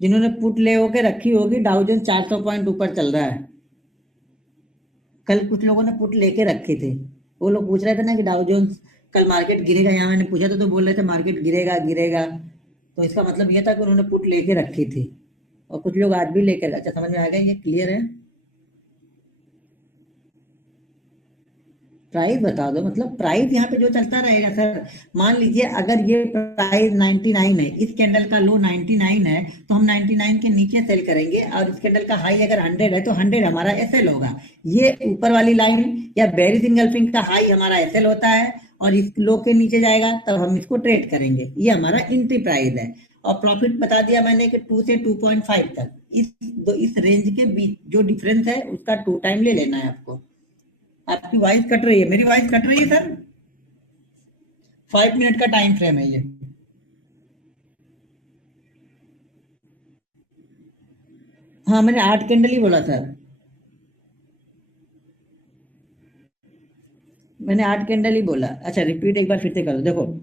जिन्होंने पुट ले होके रखी होगी। डाउ जोन्स 400 पॉइंट ऊपर चल रहा है। कल कुछ लोगों ने पुट लेके रखे थे, वो लोग पूछ रहे थे ना कि डाउ जोन्स कल मार्केट गिरेगा, यहाँ मैंने पूछा था तो बोल रहे थे मार्केट गिरेगा गिरेगा। तो इसका मतलब ये था कि उन्होंने पुट लेके रखी थी, और कुछ लोग आज भी लेकर। अच्छा, समझ में आ गया? ये क्लियर है? प्राइस बता दो, मतलब प्राइस यहाँ पे जो चलता रहेगा सर। मान लीजिए अगर ये प्राइस 99 है, इस कैंडल का लो 99 है, तो हम 99 के नीचे सेल करेंगे, और इस कैंडल का हाई अगर 100 है तो 100 हमारा एसएल होगा। ये ऊपर वाली लाइन या बेरिस इनगल्फिंग का हाई हमारा एसएल होता है, और इस लो के नीचे जाएगा तब हम इसको ट्रेड करेंगे। ये हमारा एंट्री प्राइस है। और प्रॉफिट बता दिया मैंने कि 2 से 2.5 तक, इस रेंज के बीच जो डिफरेंस है उसका 2 टाइम ले लेना है आपको। आपकी वॉइस कट रही है, मेरी वॉइस कट रही है सर? 5 मिनट का टाइम फ्रेम है ये। हाँ, मैंने 8 कैंडल ही बोला सर। मैंने 8 कैंडल ही बोला। अच्छा, रिपीट एक बार फिर से कर दो। देखो,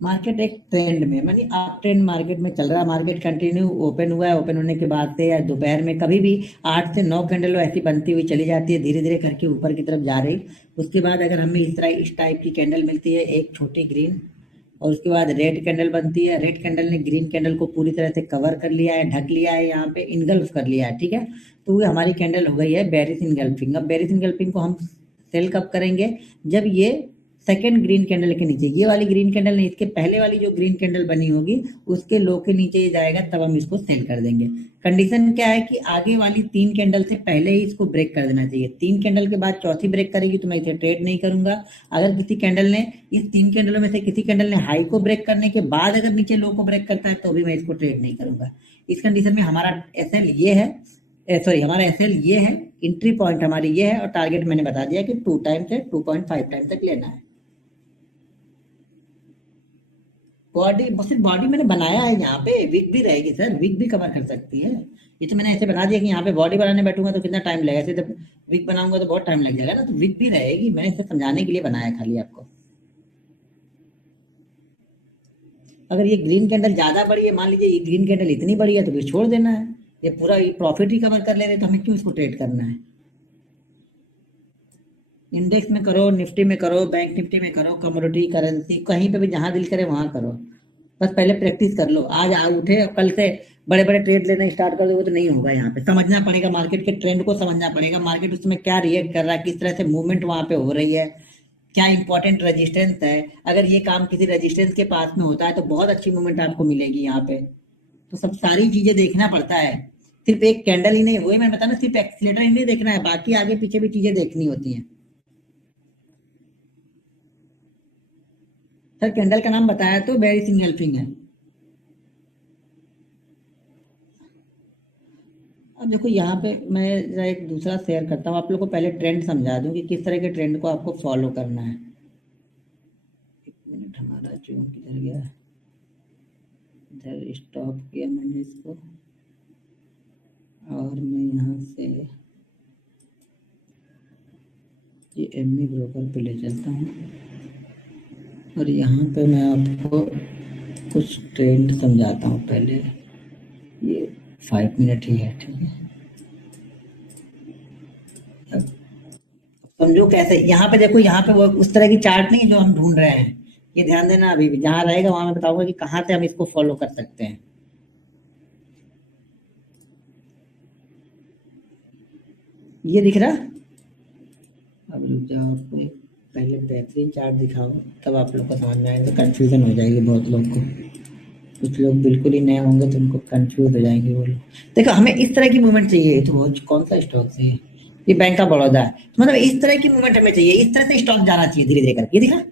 मार्केट एक ट्रेंड में, मानी आप ट्रेंड मार्केट में चल रहा है। मार्केट कंटिन्यू ओपन हुआ है, ओपन होने के बाद से या दोपहर में कभी भी 8 से 9 कैंडल ऐसी बनती हुई चली जाती है, धीरे धीरे करके ऊपर की तरफ जा रही। उसके बाद अगर हमें इस टाइप की कैंडल मिलती है, एक छोटी ग्रीन, और उसके बाद रेड कैंडल बनती है। रेड कैंडल ने ग्रीन कैंडल को पूरी तरह से कवर कर लिया है, ढक लिया है, यहाँ पे इनगल्फ कर लिया है, ठीक है। तो ये हमारी कैंडल हो गई है बेरिस इनगल्फिंग। अब बेरिस इनगल्फिंग को हम सेल कब करेंगे, जब ये सेकेंड ग्रीन कैंडल के नीचे, ये वाली ग्रीन कैंडल नहीं, इसके पहले वाली जो ग्रीन कैंडल बनी होगी उसके लो के नीचे ये जाएगा, तब हम इसको सेल कर देंगे। कंडीशन क्या है कि आगे वाली 3 कैंडल से पहले ही इसको ब्रेक कर देना चाहिए। 3 कैंडल के बाद चौथी ब्रेक करेगी तो मैं इसे ट्रेड नहीं करूंगा। अगर किसी कैंडल ने, इस 3 कैंडलों में से किसी कैंडल ने हाई को ब्रेक करने के बाद अगर नीचे लो को ब्रेक करता है तो भी मैं इसको ट्रेड नहीं करूंगा। इस कंडीशन में हमारा एसएल ये है, सॉरी हमारा एसएल ये है, एंट्री पॉइंट हमारी ये है, और टारगेट मैंने बता दिया कि 2 टाइम से 2.5 टाइम तक लेना है। बॉडी, सिर्फ बॉडी मैंने बनाया है, यहाँ पे विक भी रहेगी सर, विक भी कवर कर सकती है। ये तो मैंने ऐसे बना दिया कि यहाँ पे बॉडी बनाने बैठूंगा तो कितना टाइम लगेगा, ऐसे जब विक बनाऊंगा तो बहुत टाइम लग जाएगा ना, तो विक भी रहेगी। मैंने इसे समझाने के लिए बनाया खाली आपको। अगर ये ग्रीन कैंडल ज्यादा बड़ी है, मान लीजिए ये ग्रीन कैंडल इतनी बड़ी है, तो फिर छोड़ देना है। ये पूरा ये प्रॉफिट ही कवर कर ले रहे तो हमें क्यों इसको ट्रेड करना है। इंडेक्स में करो, निफ्टी में करो, बैंक निफ्टी में करो, कमोडिटी करेंसी कहीं पे भी जहां दिल करे वहां करो। बस पहले प्रैक्टिस कर लो। आज आ उठे और कल से बड़े बड़े ट्रेड लेना स्टार्ट कर दो, वो तो नहीं होगा। यहाँ पे समझना पड़ेगा, मार्केट के ट्रेंड को समझना पड़ेगा, मार्केट उसमें क्या रिएक्ट कर रहा है, किस तरह से मूवमेंट वहां पे हो रही है, क्या इंपॉर्टेंट रेजिस्टेंस है। अगर ये काम किसी रेजिस्टेंस के पास में होता है तो बहुत अच्छी मूवमेंट आपको मिलेगी यहाँ पे। तो सब सारी चीजें देखना पड़ता है, सिर्फ एक कैंडल ही नहीं। वही मैंने बताया ना, सिर्फ एक्सीलेटर ही नहीं देखना है, बाकी आगे पीछे भी चीजें देखनी होती हैं। सर कैंडल का नाम बताया तो बेरिस इनगल्फिंग है। अब देखो यहाँ पे मैं जरा एक दूसरा शेयर करता हूँ, आप लोग को पहले ट्रेंड समझा दूं कि किस तरह के ट्रेंड को आपको फॉलो करना है। एक मिनट, हमारा जो किधर गया, इधर स्टॉप किया मैंने इसको, और मैं यहाँ से ये एमई ब्रोकर पे ले चलता हूँ, और यहाँ पे मैं आपको कुछ ट्रेंड समझाता हूँ पहले। ये 5 मिनट ही है, ठीक है। अब समझो कैसे, यहाँ पे देखो, यहाँ पे वो उस तरह की चार्ट नहीं है जो हम ढूंढ रहे हैं। ये ध्यान देना, अभी भी जहाँ रहेगा वहां मैं बताऊंगा कि कहाँ से हम इसको फॉलो कर सकते हैं। ये दिख रहा। अब रुक जाओ, आपको एक पहले बेहतरीन चार्ट दिखाओ, तब आप लोग को समझ में आएगा। कंफ्यूजन हो जाएगी बहुत लोग को, कुछ लोग बिल्कुल ही नए होंगे तो उनको कंफ्यूज हो जाएंगे वो लोग। देखो हमें इस तरह की मूवमेंट चाहिए, तो वो कौन सा स्टॉक चाहिए, ये बैंक ऑफ बड़ौदा है, तो मतलब इस तरह की मूवमेंट हमें चाहिए, इस तरह से स्टॉक जाना चाहिए धीरे धीरे करके। ये दिखा,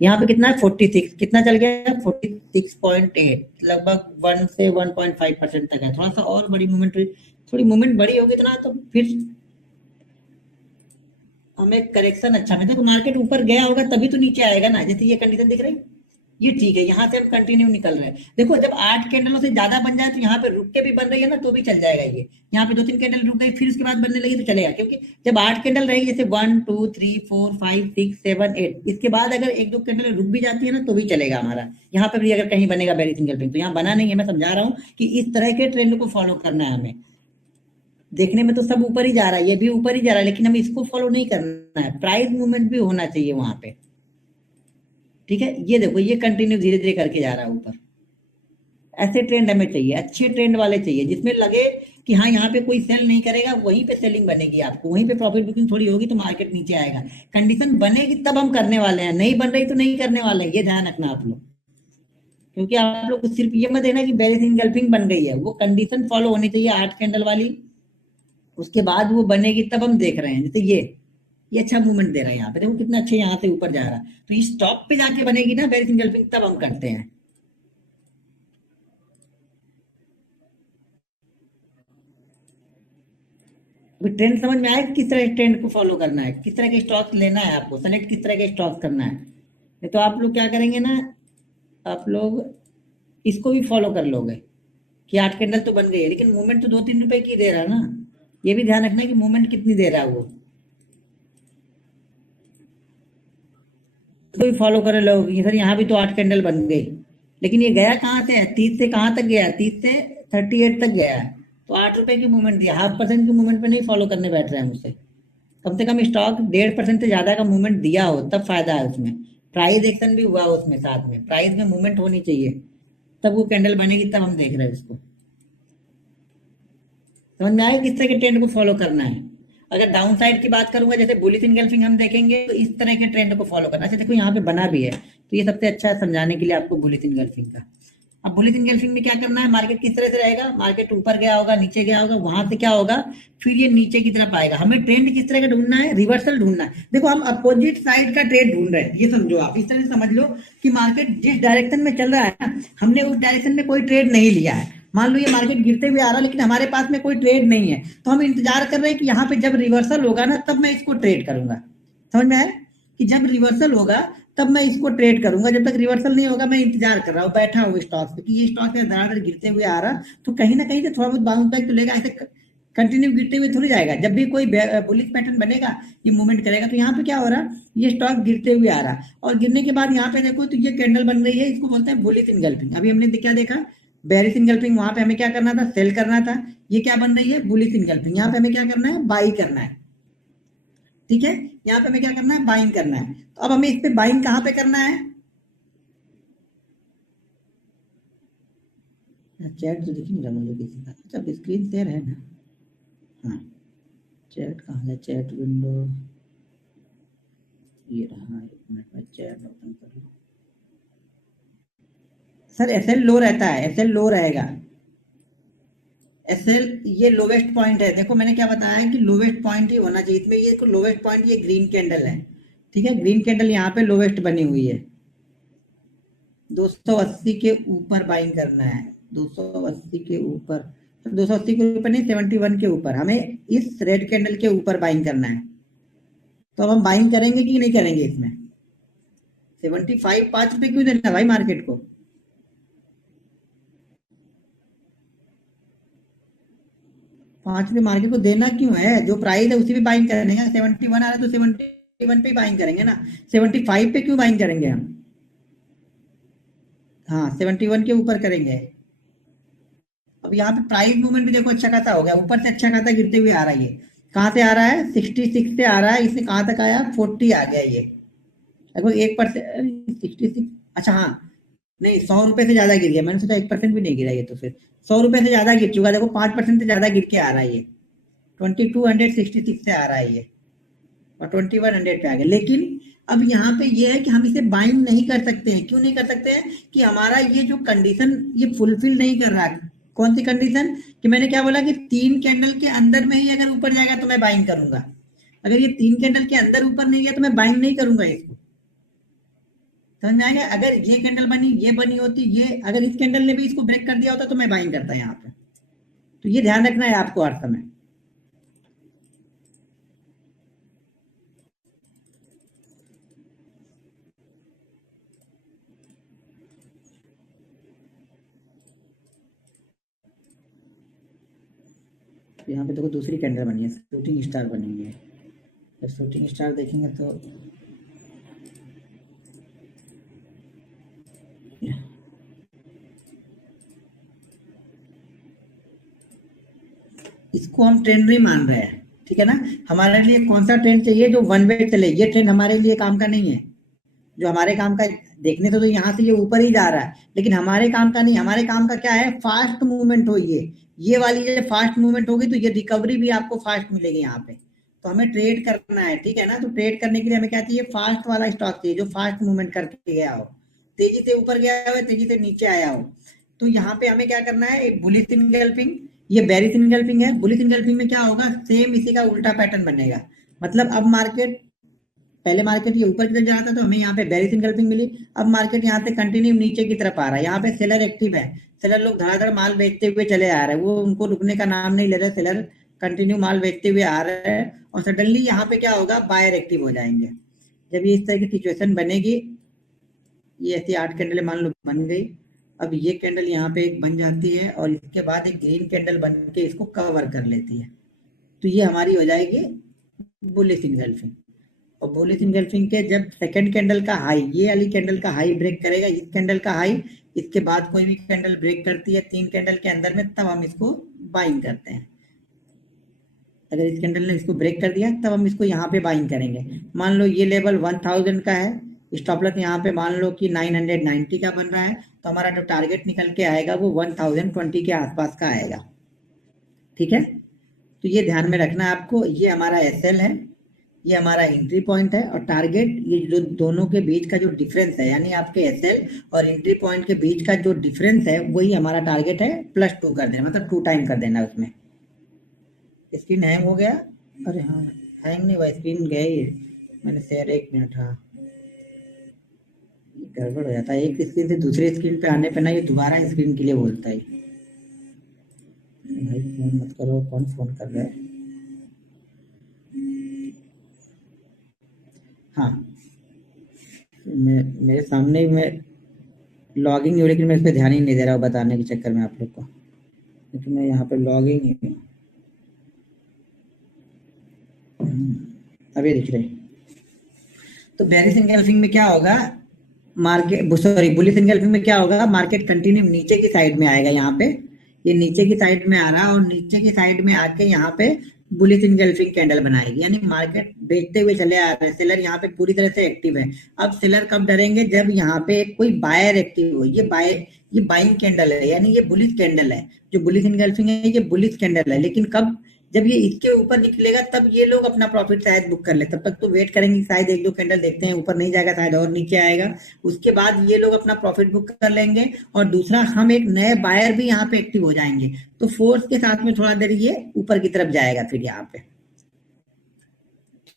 यहाँ पे कितना है 46, कितना चल गया 46.8, लगभग 1 से 1.5% तक है। थोड़ा सा और बड़ी मूवमेंट, थोड़ी मूवमेंट बड़ी होगी इतना तो फिर हमें करेक्शन अच्छा में, देखो मार्केट ऊपर गया होगा तभी तो नीचे आएगा ना। जैसे ये कंडीशन दिख रही, ये ठीक है, यहाँ से हम कंटिन्यू निकल रहे हैं। देखो जब 8 कैंडलों से ज्यादा बन जाए तो यहाँ पे रुक के भी बन रही है ना, तो भी चल जाएगा। ये यहाँ पे 2-3 कैंडल रुक गई, फिर उसके बाद बनने लगी तो चलेगा, क्योंकि जब 8 कैंडल रहेगी, जैसे 1 2 3 4 5 6 7 8, इसके बाद अगर 1-2 कैंडल रुक भी जाती है ना तो भी चलेगा हमारा। यहाँ पे भी अगर कहीं बनेगा बेरी सिंगल पिन, तो यहाँ बना नहीं है, मैं समझा रहा हूँ कि इस तरह के ट्रेंड को फॉलो करना है हमें। देखने में तो सब ऊपर ही जा रहा है, ये भी ऊपर ही जा रहा है, लेकिन हमें इसको फॉलो नहीं करना है, प्राइस मूवमेंट भी होना चाहिए वहां पे, ठीक है। ये देखो ये कंटिन्यू धीरे धीरे करके जा रहा है ऊपर। ऐसे ट्रेंड हमें चाहिए, अच्छे ट्रेंड वाले चाहिए, जिसमें लगे कि हाँ यहाँ पे कोई सेल नहीं करेगा, वहीं पे सेलिंग बनेगी, आपको वहीं पे प्रॉफिट बुकिंग थोड़ी होगी तो मार्केट नीचे आएगा। कंडीशन बनेगी तब हम करने वाले हैं, नहीं बन रही तो नहीं करने वाले हैं, ये ध्यान रखना आप लोग। क्योंकि आप लोग सिर्फ ये मत देना कि बेरिश इंगल्फिंग बन गई है, वो कंडीशन फॉलो होनी चाहिए 8 कैंडल वाली, उसके बाद वो बनेगी तब हम देख रहे हैं। जैसे ये अच्छा मूवमेंट दे रहा है, यहाँ पे देखो कितना अच्छे यहाँ से ऊपर जा रहा है, तो इस टॉप पे जाके बनेगी ना बेरिश इंगल्फिंग, तब हम करते हैं। अभी ट्रेंड समझ में आया कि किस तरह के ट्रेंड को फॉलो करना है, किस तरह के स्टॉक्स लेना है, आपको सेलेक्ट किस तरह के स्टॉक्स करना है। नहीं तो आप लोग क्या करेंगे ना, आप लोग इसको भी फॉलो कर लोगे कि 8 कैंडल तो बन गई है, लेकिन मूवमेंट तो 2-3 रुपए की दे रहा है ना। ये भी ध्यान रखना है कि मूवमेंट कितनी दे रहा है वो, तो भी फॉलो कर लोग। ये सर यहाँ भी तो 8 कैंडल बन गई, लेकिन ये गया कहाँ से है, 30 से कहाँ तक गया, 30 से 38 तक गया है, तो 8 रुपए की मूवमेंट दिया, 0.5% की मूवमेंट पे नहीं फॉलो करने बैठ रहे हैं मुझसे। कम से कम स्टॉक 1.5% से ज्यादा का मूवमेंट दिया हो तब फायदा है उसमें, प्राइस एक्शन भी हुआ उसमें, साथ में प्राइस में मूवमेंट होनी चाहिए, तब वो कैंडल बनेगी, तब हम देख रहे हैं उसको। समझ में आया किस तरह के ट्रेंड को फॉलो करना है। अगर डाउन साइड की बात करूंगा, जैसे बुलिश इनगल्फिंग हम देखेंगे, तो इस तरह के ट्रेंड को फॉलो करना। अच्छा देखो यहाँ पे बना भी है, तो ये सबसे अच्छा है समझाने के लिए आपको बुलिश इनगल्फिंग का। अब बुलिश इनगल्फिंग में क्या करना है, मार्केट किस तरह से रहेगा, मार्केट ऊपर गया होगा, नीचे गया होगा, वहां से क्या होगा, फिर ये नीचे की तरफ आएगा। हमें ट्रेंड किस तरह का ढूंढना है, रिवर्सल ढूंढना है। देखो हम अपोजिट साइड का ट्रेड ढूंढ रहे हैं, ये समझो आप, इस तरह से समझ लो कि मार्केट जिस डायरेक्शन में चल रहा है ना, हमने उस डायरेक्शन में कोई ट्रेड नहीं लिया है। मान लो ये मार्केट गिरते हुए आ रहा है, लेकिन हमारे पास में कोई ट्रेड नहीं है, तो हम इंतजार कर रहे हैं कि यहाँ पे जब रिवर्सल होगा ना तब मैं इसको ट्रेड करूंगा। समझ में आया कि जब रिवर्सल होगा तब मैं इसको ट्रेड करूंगा, जब तक रिवर्सल नहीं होगा मैं इंतजार कर रहा हूँ, बैठा हूँ स्टॉक पे कि ये स्टॉक धड़ाधड़ गिरते हुए आ रहा, तो कहीं ना कहीं से थोड़ा बहुत बाउंस बैक तो लेगा, ऐसे कंटिन्यू गिरते हुए थोड़ी जाएगा। जब भी कोई बुलिश पैटर्न बनेगा ये मूवमेंट करेगा। तो यहाँ पे क्या हो रहा, ये स्टॉक गिरते हुए आ रहा, और गिरने के बाद यहाँ पे देखो तो ये कैंडल बन रही है, इसको बोलते हैं बुलिश इनगल्फिंग। अभी हमने क्या देखा, बेरिश इनगल्फिंग, वहां पे हमें क्या करना था, सेल करना था। ये क्या बन रही है, बुलिश इनगल्फिंग, यहाँ पे हमें क्या करना है, बाई करना है, ठीक है। यहाँ पे हमें क्या करना है, बाइंग करना है। तो अब हमें इस पे बाइंग कहाँ पे करना है, चैट तो दिख नहीं रहा मुझे किसी का। अच्छा स्क्रीन शेयर है ना, हाँ चैट कहाँ है, चैट विंडो ये रहा, 1 मिनट में चैट ओपन कर लो। सर एसएल लो रहता है, एसएल लो रहेगा, एसएल ये लोवेस्ट पॉइंट है। देखो मैंने क्या बताया है कि लोवेस्ट पॉइंट ही होना चाहिए इसमें, ये लोवेस्ट पॉइंट ये ग्रीन कैंडल है, ठीक है, ग्रीन कैंडल यहाँ पे लोवेस्ट बनी हुई है। 280 के ऊपर बाइंग करना है, 280 के ऊपर, 280 के ऊपर नहीं, 71 के ऊपर, हमें इस रेड कैंडल के ऊपर बाइंग करना है। तो अब हम बाइंग करेंगे कि नहीं करेंगे इसमें, 75 5 रुपए क्यों देना भाई मार्केट को, 5 रुपए मार्केट को देना क्यों है, जो प्राइस है उसी पे बाइंग करेंगे। 71 आ रहा है तो 71 पे बाइंग करेंगे ना, 75 पे क्यों बाइंग करेंगे हम। हाँ 71 के ऊपर करेंगे। अब यहाँ पे प्राइस मूवमेंट भी देखो अच्छा खासा हो गया, ऊपर से अच्छा खासा गिरते हुए आ रहा है ये। कहाँ से आ रहा है? 66 से आ रहा है, इससे कहाँ तक आया? 40 आ गया ये। लगभग 1%, 66। अच्छा हाँ, नहीं 100 रुपए से ज्यादा गिर गया, मैंने सोचा 1% भी नहीं गिरा ये तो। फिर 100 रुपए से ज्यादा गिर चुका, देखो 5% से ज्यादा गिर के आ रहा है ये। 2266 से आ रहा है ये, और 2100 पे आ गया। लेकिन अब यहाँ पे ये है कि हम इसे बाइंग नहीं कर सकते हैं। क्यों नहीं कर सकते हैं? कि हमारा ये जो कंडीशन ये फुलफिल नहीं कर रहा है। कौन सी कंडीशन? कि मैंने क्या बोला कि 3 कैंडल के अंदर में ही अगर ऊपर जाएगा तो मैं बाइंग करूंगा। अगर ये 3 कैंडल के अंदर ऊपर नहीं गया तो मैं बाइंग नहीं करूंगा इसको। समझ में आ गया? अगर ये कैंडल बनी, ये बनी होती, ये अगर इस कैंडल ने भी इसको ब्रेक कर दिया होता तो मैं बाइंग करता यहाँ पे। तो ये ध्यान रखना है आपको हर समय। यहाँ पे देखो दूसरी कैंडल बनी है, शूटिंग स्टार बनी हुई है। जब शूटिंग स्टार देखेंगे तो इसको हम ट्रेंड नहीं मान रहे हैं, ठीक है ना। हमारे लिए कौन सा ट्रेंड चाहिए? जो वन वे चले। ये ट्रेंड हमारे लिए काम का नहीं है। जो हमारे काम का, देखने तो यहाँ से ये ऊपर ही जा रहा है, लेकिन हमारे काम का नहीं। हमारे काम का क्या है? फास्ट मूवमेंट हो ये वाली जब फास्ट मूवमेंट होगी तो ये रिकवरी भी आपको फास्ट मिलेगी यहाँ पे। तो हमें ट्रेड करना है, ठीक है ना। तो ट्रेड करने के लिए हमें क्या चाहिए? फास्ट वाला स्टॉक चाहिए, जो फास्ट मूवमेंट करके गया हो, तेजी से ऊपर गया हो, तेजी से नीचे आया हो। तो यहाँ पे हमें क्या करना है? एक बुलिश इनगल्फिंग, ये बेरिश इनगल्फिंग है। बुलिश इनगल्फिंग में क्या होगा? सेम इसी का उल्टा पैटर्न बनेगा। मतलब अब मार्केट, पहले मार्केट ये ऊपर की तरफ जा रहा था तो हमें यहाँ पे बेरिश इनगल्फिंग मिली। अब मार्केट यहाँ से कंटिन्यू नीचे की तरफ आ रहा है। यहाँ पे सेलर एक्टिव है, सेलर लोग धड़ाधड़ माल बेचते हुए चले आ रहे हैं, वो उनको रुकने का नाम नहीं ले रहे। सेलर कंटिन्यू माल बेचते हुए आ रहे हैं, और सडनली यहाँ पे क्या होगा? बायर एक्टिव हो जाएंगे। जब ये इस तरह की सिचुएशन बनेगी, ये ऐसी 8 कैंडल मान लो बन गई। अब ये कैंडल यहाँ पे एक बन जाती है, और इसके बाद एक ग्रीन कैंडल बन के इसको कवर कर लेती है। तो ये हमारी हो जाएगी बुलिश इनगल्फिंग। और बुलिश इनगल्फिंग के जब सेकंड कैंडल का हाई, ये वाली कैंडल का हाई ब्रेक करेगा, इस कैंडल का हाई, इसके बाद कोई भी कैंडल ब्रेक करती है 3 कैंडल के अंदर में, तब हम इसको बाइंग करते हैं। अगर इस कैंडल ने इसको ब्रेक कर दिया तब हम इसको यहाँ पे बाइंग करेंगे। मान लो ये लेवल 1000 का है, स्टॉप लॉस यहाँ पे मान लो कि 990 का बन रहा है, तो हमारा जो टारगेट निकल के आएगा वो 1020 के आसपास का आएगा, ठीक है। तो ये ध्यान में रखना है आपको। ये हमारा एसएल है, ये हमारा एंट्री पॉइंट है, और टारगेट, ये जो दोनों के बीच का जो डिफरेंस है, यानी आपके एसएल और एंट्री पॉइंट के बीच का जो डिफरेंस है, वही हमारा टारगेट है। +2 कर देना, मतलब 2 टाइम कर देना उसमें। स्क्रीन हैंग हो गया? अरे हाँ, हैंग नहीं हुआ, स्क्रीन गया ही। मैंने शेयर, 1 मिनट, हाँ गड़बड़ हो जाता है। एक स्क्रीन से दूसरी स्क्रीन पे आने पे ना ये दोबारा स्क्रीन के लिए बोलता है। भाई फोन मत करो, कौन फोन कर रहा है? हाँ, मेरे सामने ही मैं लॉगिंग हो, लेकिन मैं इस पर ध्यान ही नहीं दे रहा हूँ बताने के चक्कर में आप लोग को, क्योंकि मैं यहाँ पे लॉगिंग ही हूँ। अभी दिख रहे। तो बेरिश एंगल्फिंग में क्या होगा? मार्केट, सॉरी, बुलिश एंगल्फिंग में क्या होगा? मार्केट कंटिन्यू नीचे की साइड में आएगा। यहाँ पे ये नीचे की साइड में आ रहा है, और नीचे की साइड में आके यहाँ पे बुलिश एंगल्फिंग कैंडल बनाएगी, यानी मार्केट बेचते हुए चले आ रहे हैं। सेलर यहाँ पे पूरी तरह से एक्टिव है। अब सेलर कब डरेंगे? जब यहाँ पे कोई बायर एक्टिव हो। ये बाइंग कैंडल है, यानी ये बुलिश कैंडल है। जो बुलिश एंगल्फिंग है ये बुलिश कैंडल है, लेकिन कब? जब ये इसके ऊपर निकलेगा तब ये लोग अपना प्रॉफिट शायद बुक कर ले। तब तक तो वेट करेंगे, शायद 1-2 कैंडल देखते हैं, ऊपर नहीं जाएगा, शायद और नीचे आएगा, उसके बाद ये लोग अपना प्रॉफिट बुक कर लेंगे। और दूसरा, हम एक नए बायर भी यहाँ पे एक्टिव हो जाएंगे, तो फोर्स के साथ में थोड़ा देर ये ऊपर की तरफ जाएगा फिर यहाँ पे,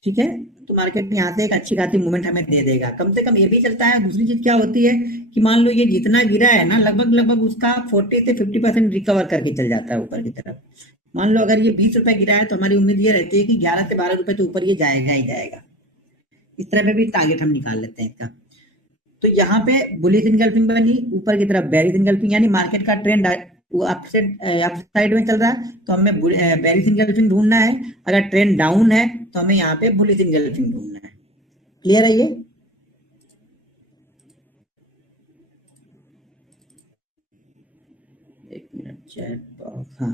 ठीक है। तो मार्केट यहाँ से एक अच्छी खासी मूवमेंट हमें दे देगा, कम से कम ये भी चलता है। दूसरी चीज क्या होती है कि मान लो ये जितना गिरा है ना, लगभग लगभग उसका 40 से 50% रिकवर करके चल जाता है ऊपर की तरफ। मान लो अगर ये 20 रुपए गिरा है, तो हमारी उम्मीद ये रहती है कि 11 से 12 रुपए तो ऊपर ये जाएगा ही जाएगा। इस तरह पे भी टारगेट हम निकाल लेते हैं इसका। तो यहाँ पे बुलिश इनगल्फिंग बनी, ऊपर की तरफ बेरिश इनगल्फिंग, यानी मार्केट का ट्रेंड वो अप साइड में चल रहा है, तो हमें बेरिश इनगल्फिंग ढूंढना है। अगर ट्रेंड डाउन है तो हमें यहाँ पे बुलिश इनगल्फिंग ढूंढना है। क्लियर है ये? चैट बॉक्स, हाँ।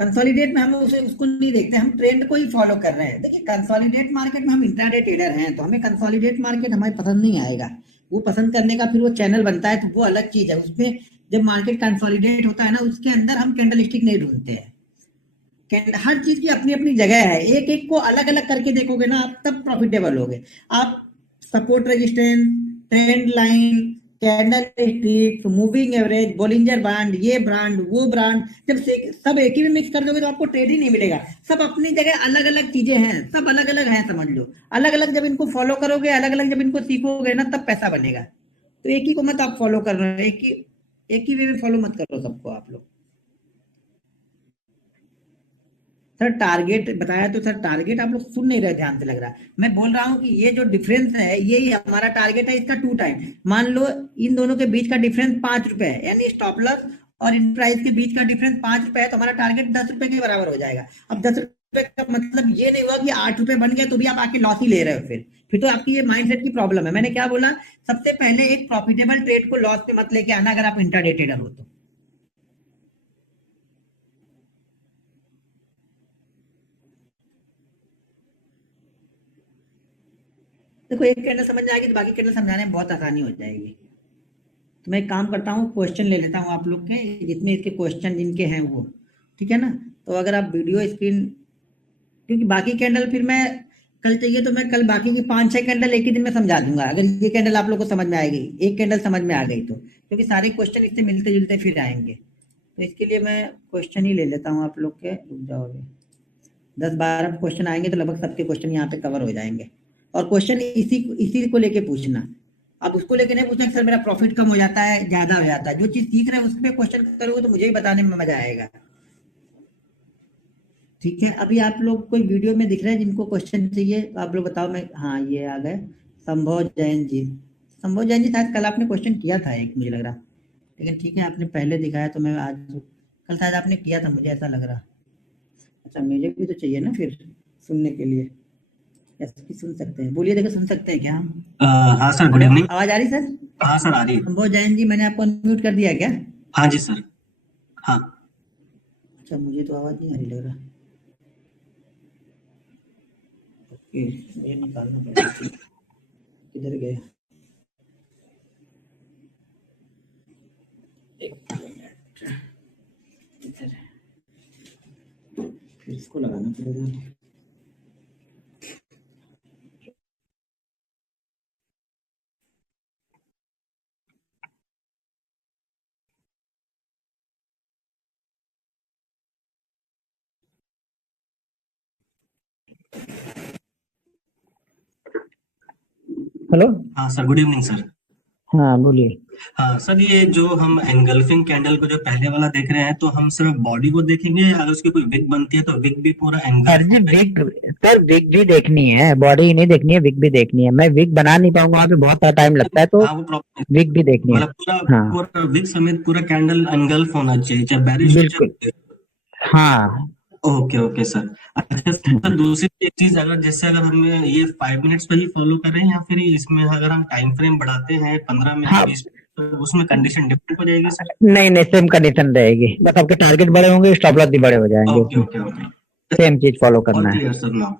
कंसोलिडेट में हम उसे उसको नहीं देखते, हम ट्रेंड को ही फॉलो कर रहे हैं। देखिए कंसोलिडेट मार्केट में हम इंट्राडे ट्रेडर हैं, तो हमें कंसोलिडेट मार्केट हमें पसंद नहीं आएगा। वो पसंद करने का फिर वो चैनल बनता है, तो वो अलग चीज है। उसमें जब मार्केट कंसोलिडेट होता है ना, उसके अंदर हम कैंडल स्टिक नहीं ढूंढते हैं। हर चीज की अपनी अपनी जगह है, एक एक को अलग अलग करके देखोगे ना आप, तब प्रॉफिटेबल होगे आप। Support resistance, trend line, candle stick, moving average, Bollinger band, ये ब्रांड वो ब्रांड, जब सब एक ही में मिक्स कर दोगे तो आपको ट्रेड ही नहीं मिलेगा। सब अपनी जगह अलग अलग चीजें हैं, सब अलग अलग हैं, समझ लो। अलग अलग जब इनको फॉलो करोगे, अलग अलग जब इनको सीखोगे ना, तब पैसा बनेगा। तो एक ही को मत आप फॉलो कर रहे हो, एक ही वे में फॉलो मत करो सबको आप लोग। सर टारगेट बताया तो सर, टारगेट आप लोग सुन नहीं रहे, ध्यान से लग रहा है। मैं बोल रहा हूँ कि ये जो डिफरेंस है, यही हमारा टारगेट है, इसका 2 टाइम। मान लो इन दोनों के बीच का डिफरेंस 5 रुपए है, यानी स्टॉप लॉस और इन प्राइस के बीच का डिफरेंस 5 रुपए है, तो हमारा टारगेट 10 रुपए के बराबर हो जाएगा। अब 10 रुपए का मतलब ये नहीं हुआ कि 8 रुपए बन गया तो भी आप आके लॉस ही ले रहे हो। फिर तो आपकी ये माइंडसेट की प्रॉब्लम है। मैंने क्या बोला, सबसे पहले एक प्रॉफिटेबल ट्रेड को लॉस पे मत लेके आना, अगर आप इंट्राडे ट्रेडर हो तो। देखो एक कैंडल समझ में आएगी तो बाकी कैंडल समझाने में बहुत आसानी हो जाएगी। तो मैं एक काम करता हूँ, क्वेश्चन ले लेता हूँ आप लोग के, जितने इसके क्वेश्चन जिनके हैं वो, ठीक है ना। तो अगर आप वीडियो स्क्रीन, क्योंकि बाकी कैंडल फिर मैं कल चाहिए तो मैं कल बाकी की 5-6 कैंडल एक ही दिन में समझा दूंगा, अगर ये कैंडल आप लोग को समझ में आएगी, एक कैंडल समझ में आ गई तो, क्योंकि सारे क्वेश्चन इससे मिलते जुलते फिर आएंगे। तो इसके लिए मैं क्वेश्चन ही ले लेता हूँ आप लोग के, रुक जाओ अभी। 10-12 क्वेश्चन आएंगे तो लगभग सबके क्वेश्चन यहाँ पे कवर हो जाएंगे। और क्वेश्चन इसी इसी को लेके पूछना। अब उसको लेके नहीं पूछना कि सर मेरा प्रॉफिट कम हो जाता है, ज्यादा हो जाता है। जो चीज सीख रहे हैं उस पर क्वेश्चन करोगे तो मुझे ही बताने में मजा आएगा। ठीक है, अभी आप लोग कोई वीडियो में दिख रहे हैं जिनको क्वेश्चन चाहिए तो आप लोग बताओ। मैं, हाँ ये आ गए, संभव जैन जी। संभव जैन जी शायद कल आपने क्वेश्चन किया था एक, मुझे लग रहा। लेकिन ठीक है, आपने पहले दिखाया तो मैं आज, कल शायद आपने किया था, मुझे ऐसा लग रहा। अच्छा म्यूजिक भी तो चाहिए ना फिर सुनने के लिए, ऐसे भी सुन सकते हैं। बोलिए, देखो सुन सकते हैं क्या हम? हाँ सर, गुड हेलो, इवनिंग। आवाज आ रही सर? हाँ सर, आ रही है। संभव जैन जी, मैंने आपको अनम्यूट कर दिया है क्या? हाँ जी सर। हाँ। अच्छा, मुझे तो आवाज नहीं आ रही लग रहा। ओके, ये निकालना पड़ेगा। किधर गए? एक मिनट, इधर है। फिर इसको लगाना पड़ेगा। हेलो। हाँ सर, गुड इवनिंग सर। हाँ बोलिए। हाँ सर, ये जो हम एंगल्फिंग कैंडल को जो पहले वाला देख रहे हैं, तो हम सिर्फ बॉडी को देखेंगे, अगर उसकी कोई विग बनती है तो विग भी पूरा सर एंगल्फ जी होकर। विग, सर विग भी देखनी है, बॉडी नहीं देखनी है, विग भी देखनी है। मैं विग बना नहीं पाऊंगा, वहाँ पे बहुत सारा टाइम लगता है, तो हाँ वो प्रॉब्लम, विग भी देखनी है। मतलब पूरा हाँ पूरा विग समेत पूरा कैंडल एंगल्फ होना चाहिए, चाहे बैरिश हो बिल्कुल। चाहे। हाँ। Okay okay sir. अच्छा सर, दूसरी एक चीज, अगर जैसे अगर हम ये 5 मिनट्स पे ही फॉलो करें, या फिर इसमें अगर हम टाइम फ्रेम बढ़ाते हैं 15 मिनट हाँ 20 तो उसमें कंडीशन डिफरेंट हो जाएगी सर? नहीं नहीं, सेम कंडीशन रहेगी, बस आपके टारगेट बड़े होंगे, स्टॉप लॉस भी बड़े हो जाएंगे ओके उसमें। Okay okay. सेम चीज फॉलो ऑल करना है। Clear sir now.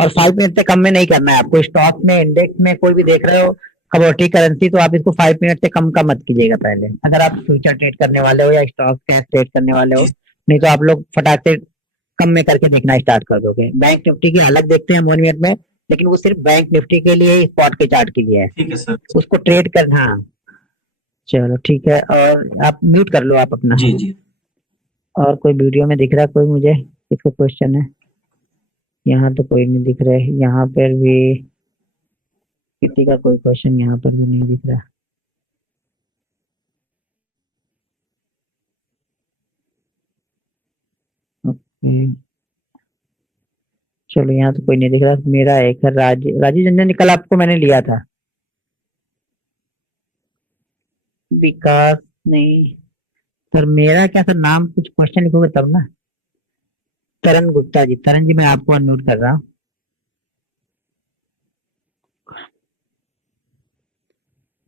और 5 मिनट से कम में नहीं करना है आपको। स्टॉक में, इंडेक्स में कोई भी देख रहे हो, कमोडिटी करेंसी, तो आप इसको 5 मिनट से कम का मत कीजिएगा पहले, अगर आप फ्यूचर ट्रेड करने वाले हो या स्टॉक कैश ट्रेड करने वाले हो। जी। नहीं तो आप लोग फटाक से कम में करके देखना स्टार्ट कर दोगे। बैंक निफ्टी की अलग देखते हैं 1 मिनट में, लेकिन वो सिर्फ बैंक निफ्टी के लिए ही, स्पॉट के चार्ट के लिए है। ठीक है सर। उसको ट्रेड करना। हाँ चलो ठीक है, और आप म्यूट कर लो आप अपना। जी जी। और कोई वीडियो में दिख रहा है कोई मुझे, किसका क्वेश्चन है? यहाँ तो कोई नहीं दिख रहा है, यहाँ पर भी किसी का कोई क्वेश्चन यहाँ पर भी नहीं दिख रहा। ओके, चलो यहाँ तो कोई नहीं दिख रहा। मेरा एक है राजीव रंजन, कल आपको मैंने लिया था। विकास नहीं। सर मेरा क्या सर, नाम कुछ क्वेश्चन लिखोगे तब ना। तरन गुप्ता जी, तरन जी मैं आपको अनम्यूट कर रहा हूँ।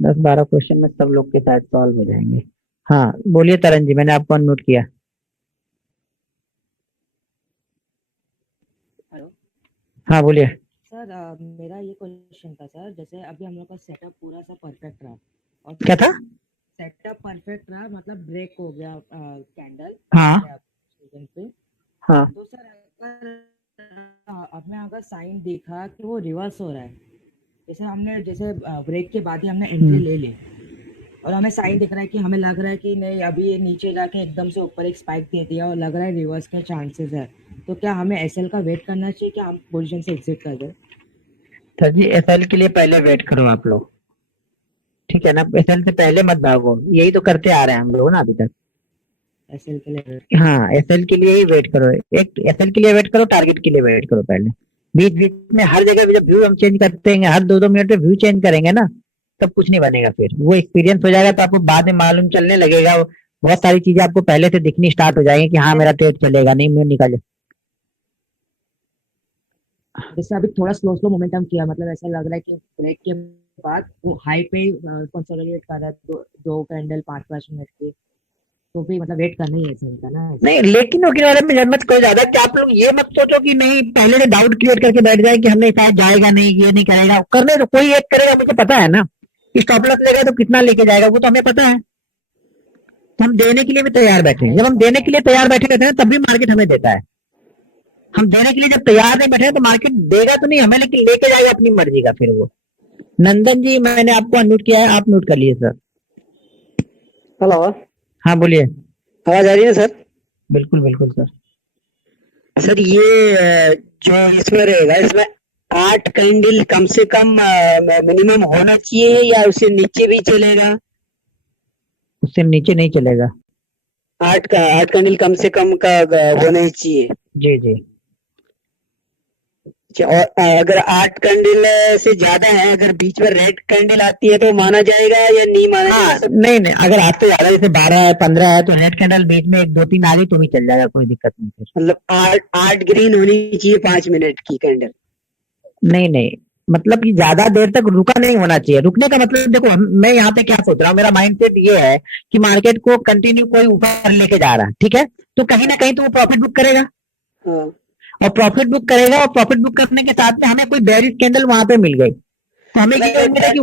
10-12 क्वेश्चन में सब लोग के साथ सॉल्व हो जाएंगे। हाँ बोलिए तरन जी, मैंने आपको अनम्यूट किया। हेलो हाँ बोलिए। सर, मेरा ये क्वेश्चन था सर, जैसे अभी हम लोग का सेटअप पूरा सा परफेक्ट रहा और क्या था? सेटअप परफेक्ट रहा, मतलब ब्रेक हो गया कैंडल हाँ पे, हाँ तो सर आपने अगर साइन देखा कि वो रिवर्स हो रहा है, जैसे हमने जैसे ब्रेक के बाद ही हमने एंट्री ले ली और हमें साइन दिख रहा है कि हमें लग रहा है कि नहीं अभी ये नीचे जाके एकदम से ऊपर एक स्पाइक दे दिया और लग रहा है रिवर्स के चांसेस है, तो क्या हमें एसएल का वेट करना चाहिए कि हम पोजीशन से एग्जिट कर दें? सर जी, एसएल के लिए पहले वेट करो आप लोग, ठीक है ना? एसएल से पहले मत भागो, यही तो करते आ रहे हैं हम लोग ना अभी तक। एसएल के लिए हाँ एसएल के लिए ही वेट करो, एक एसएल के लिए वेट करो, टारगेट के लिए वेट करो पहले। बीच बीच में हर जगह जब व्यू हम चेंज करते हैं, हर 2-2 मिनट पे व्यू चेंज करेंगे ना, तब कुछ नहीं बनेगा। फिर वो एक्सपीरियंस हो जाएगा तो आपको बाद में मालूम चलने लगेगा, बहुत सारी चीजें आपको पहले से दिखनी स्टार्ट हो जाएंगी कि हाँ मेरा ट्रेड चलेगा, नहीं मैं निकल। जैसे अभी थोड़ा स्लो स्लो मोमेंटम किया, मतलब ऐसा लग रहा है कि ब्रेक के बाद वो हाई पे कंसोलिडेट कर रहा है, दो कैंडल 5-5 मिनट के, तो भी मतलब वेट करना ही है एसएल का ना? नहीं लेकिन के बारे में मत करो ज्यादा, कि आप लोग ये मत सोचो कि नहीं पहले से डाउट क्रिएट करके बैठ जाए कि हमने शायद जाएगा नहीं, ये नहीं करेगा। करने तो कोई एक करेगा, मुझे पता है ना। स्टॉप लॉस लेगा तो कितना लेके जाएगा वो तो हमें पता है, तो हम देने के लिए भी तैयार बैठे हैं। जब हम देने के लिए तैयार बैठे रहते हैं तब भी मार्केट हमें देता है। हम देने के लिए जब तैयार नहीं बैठे तो मार्केट देगा तो नहीं हमें, लेकिन लेके जाएगा अपनी मर्जी का फिर वो। नंदन जी मैंने आपको अनम्यूट किया है, आप म्यूट कर लिए सर। हेलो, हाँ बोलिए। आवाज आ रही है सर? बिल्कुल बिल्कुल सर। सर ये जो इसमें रहेगा, इसमें 8 कैंडल कम से कम मिनिमम होना चाहिए या उससे नीचे भी चलेगा? उससे नीचे नहीं चलेगा। 8 कैंडल कम से कम का होना ही चाहिए। जी जी। अच्छा, और अगर 8 कैंडल से ज्यादा है, अगर बीच में रेड कैंडल आती है तो माना जाएगा या नहीं माना हाँ जाएगा सर? नहीं नहीं, अगर आपसे ज्यादा जैसे 12 है 15 है तो रेड कैंडल बीच में 1-2-3 आ गई तो भी चल जाएगा, कोई दिक्कत नहीं फिर। मतलब 8 ग्रीन होनी चाहिए 5 मिनट की कैंडल? नहीं नहीं, मतलब कि ज्यादा देर तक रुका नहीं होना चाहिए। रुकने का मतलब देखो मैं यहाँ पे क्या सोच रहा हूँ, मेरा माइंडसेट ये है कि मार्केट को कंटिन्यू कोई ऊपर लेके जा रहा है, ठीक है, तो कहीं ना कहीं तो वो प्रॉफिट बुक करेगा। हाँ, और प्रॉफिट बुक करेगा, और प्रॉफिट बुक करने के साथ में हमें कोई बेरिश कैंडल वहां पे मिल गई तो हमें ये उम्मीद है कि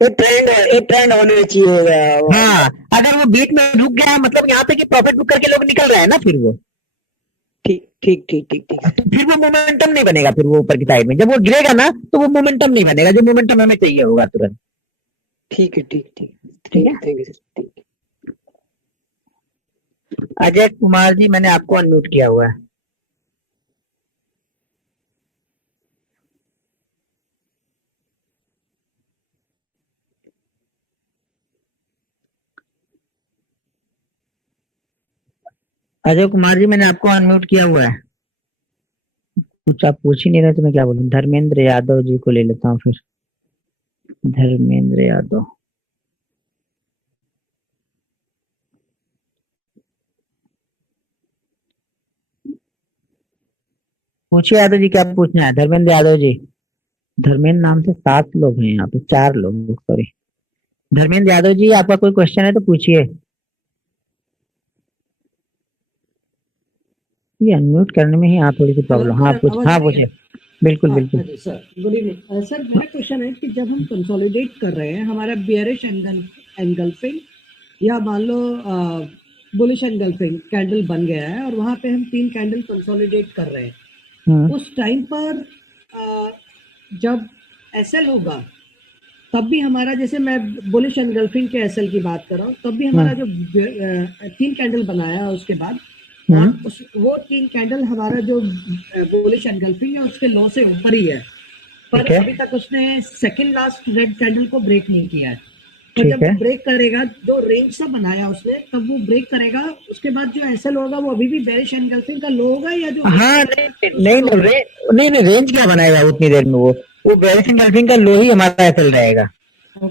एक ट्रेंड होना चाहिए। हाँ अगर वो बीच में रुक गया मतलब यहाँ पे कि प्रॉफिट बुक करके लोग निकल रहे हैं ना, फिर वो ठीक ठीक ठीक ठीक ठीक। तो फिर वो मोमेंटम नहीं बनेगा। फिर वो ऊपर की साइड में जब वो गिरेगा ना तो वो मोमेंटम नहीं बनेगा, जो मोमेंटम हमें चाहिए होगा तुरंत। ठीक है, ठीक ठीक ठीक है। थैंक यू सर, ठीक। अजय कुमार जी मैंने आपको अनम्यूट किया हुआ है। अजय कुमार जी मैंने आपको अनम्यूट किया हुआ है। कुछ आप पूछ ही नहीं रहे तो मैं क्या बोलूं। धर्मेंद्र यादव जी को ले लेता हूँ फिर। धर्मेंद्र यादव, पूछिए यादव जी, क्या पूछना है? धर्मेंद्र यादव जी, धर्मेंद्र नाम से 7 लोग हैं यहाँ पे, 4 लोग सॉरी। धर्मेंद्र यादव जी आपका कोई क्वेश्चन है तो पूछिए। ये अनम्यूट करने में ही यहाँ थोड़ी सी प्रॉब्लम। हाँ पूछ, हाँ पूछिए। बिल्कुल बिल्कुल। हाँ जी सर, गुड इवनिंग सर। मेरा क्वेश्चन है कि जब हम कंसोलिडेट कर रहे हैं हमारा बियरिश एंगल्फिंग या मान लो बुलिश एंगल्फिंग कैंडल बन गया है और वहां पे हम 3 कैंडल कंसोलिडेट कर रहे हैं, उस टाइम पर जब एसएल होगा तब भी हमारा, जैसे मैं बुलिश एंगल्फिंग के एसएल की बात कर रहा हूँ, तब भी हमारा जो 3 कैंडल बनाया उसके बाद और वो 3 कैंडल हमारा जो बुलिश एंगल्फिंग है उसके लो से ऊपर ही है, पर अभी तक उसने सेकंड लास्ट रेड कैंडल को ब्रेक नहीं किया है। तो जब वो ब्रेक करेगा, जो रेंज सा बनाया उसने, तब वो ब्रेक करेगा, उसके बाद जो एसएल होगा वो अभी भी बेरिश एंगल्फिंग का लो होगा या जो हाँ नहीं, रेंज क्या बनाएगा उतनी देर में? वो बेरिश एंगल्फिंग का लो ही हमारा एसएल रहेगा।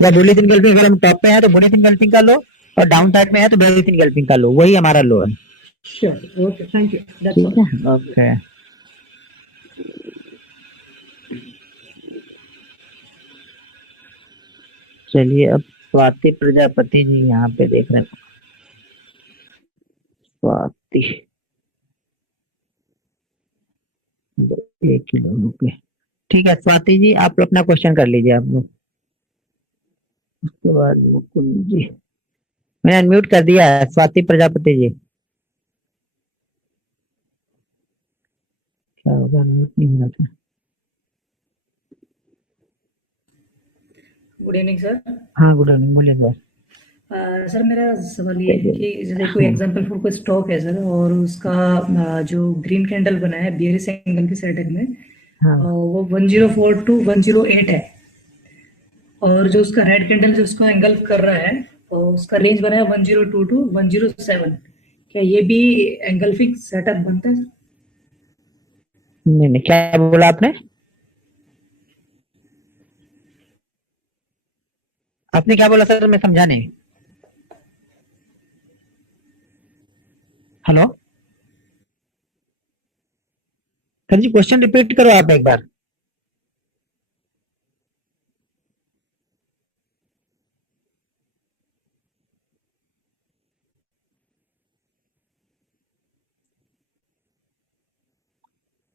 या बुलिश एंगल्फिंग, अगर हम टॉप पे हैं तो बुलिश एंगल्फिंग का लो, और डाउन साइड में है तो बेरिश एंगल्फिंग का लो, वही हमारा लो है। Sure, okay, thank you, that's ठीक है, ओके। चलिए अब स्वाति प्रजापति जी यहाँ पे देख रहे हैं। स्वाति 1 किलो रुपए। ठीक है स्वाति जी, आप अपना क्वेश्चन कर लीजिए आप लोग। उसके बाद मुकुंद जी, मैंने अनम्यूट कर दिया है। स्वाति प्रजापति जी, क्या होगा, अनम्यूट नहीं होना था। Good evening sir. हाँ गुड इवनिंग, बोलिए सर। सर मेरा सवाल ये है कि जैसे कोई एग्जांपल फॉर कोई स्टॉक है सर, और उसका जो ग्रीन कैंडल बना है बियरिश एंगल के सेटअप में, हाँ वो 104 to 108 है, और जो उसका रेड कैंडल जो उसको एंगल कर रहा है, तो उसका रेंज बना है 102 to 107। क्या ये भी एंगल फिक्स सेटअप बनता है सर? नहीं नहीं, क्या बोला आपने? आपने क्या बोला सर, मैं समझा नहीं। हेलो सर जी, क्वेश्चन रिपीट करो आप एक बार।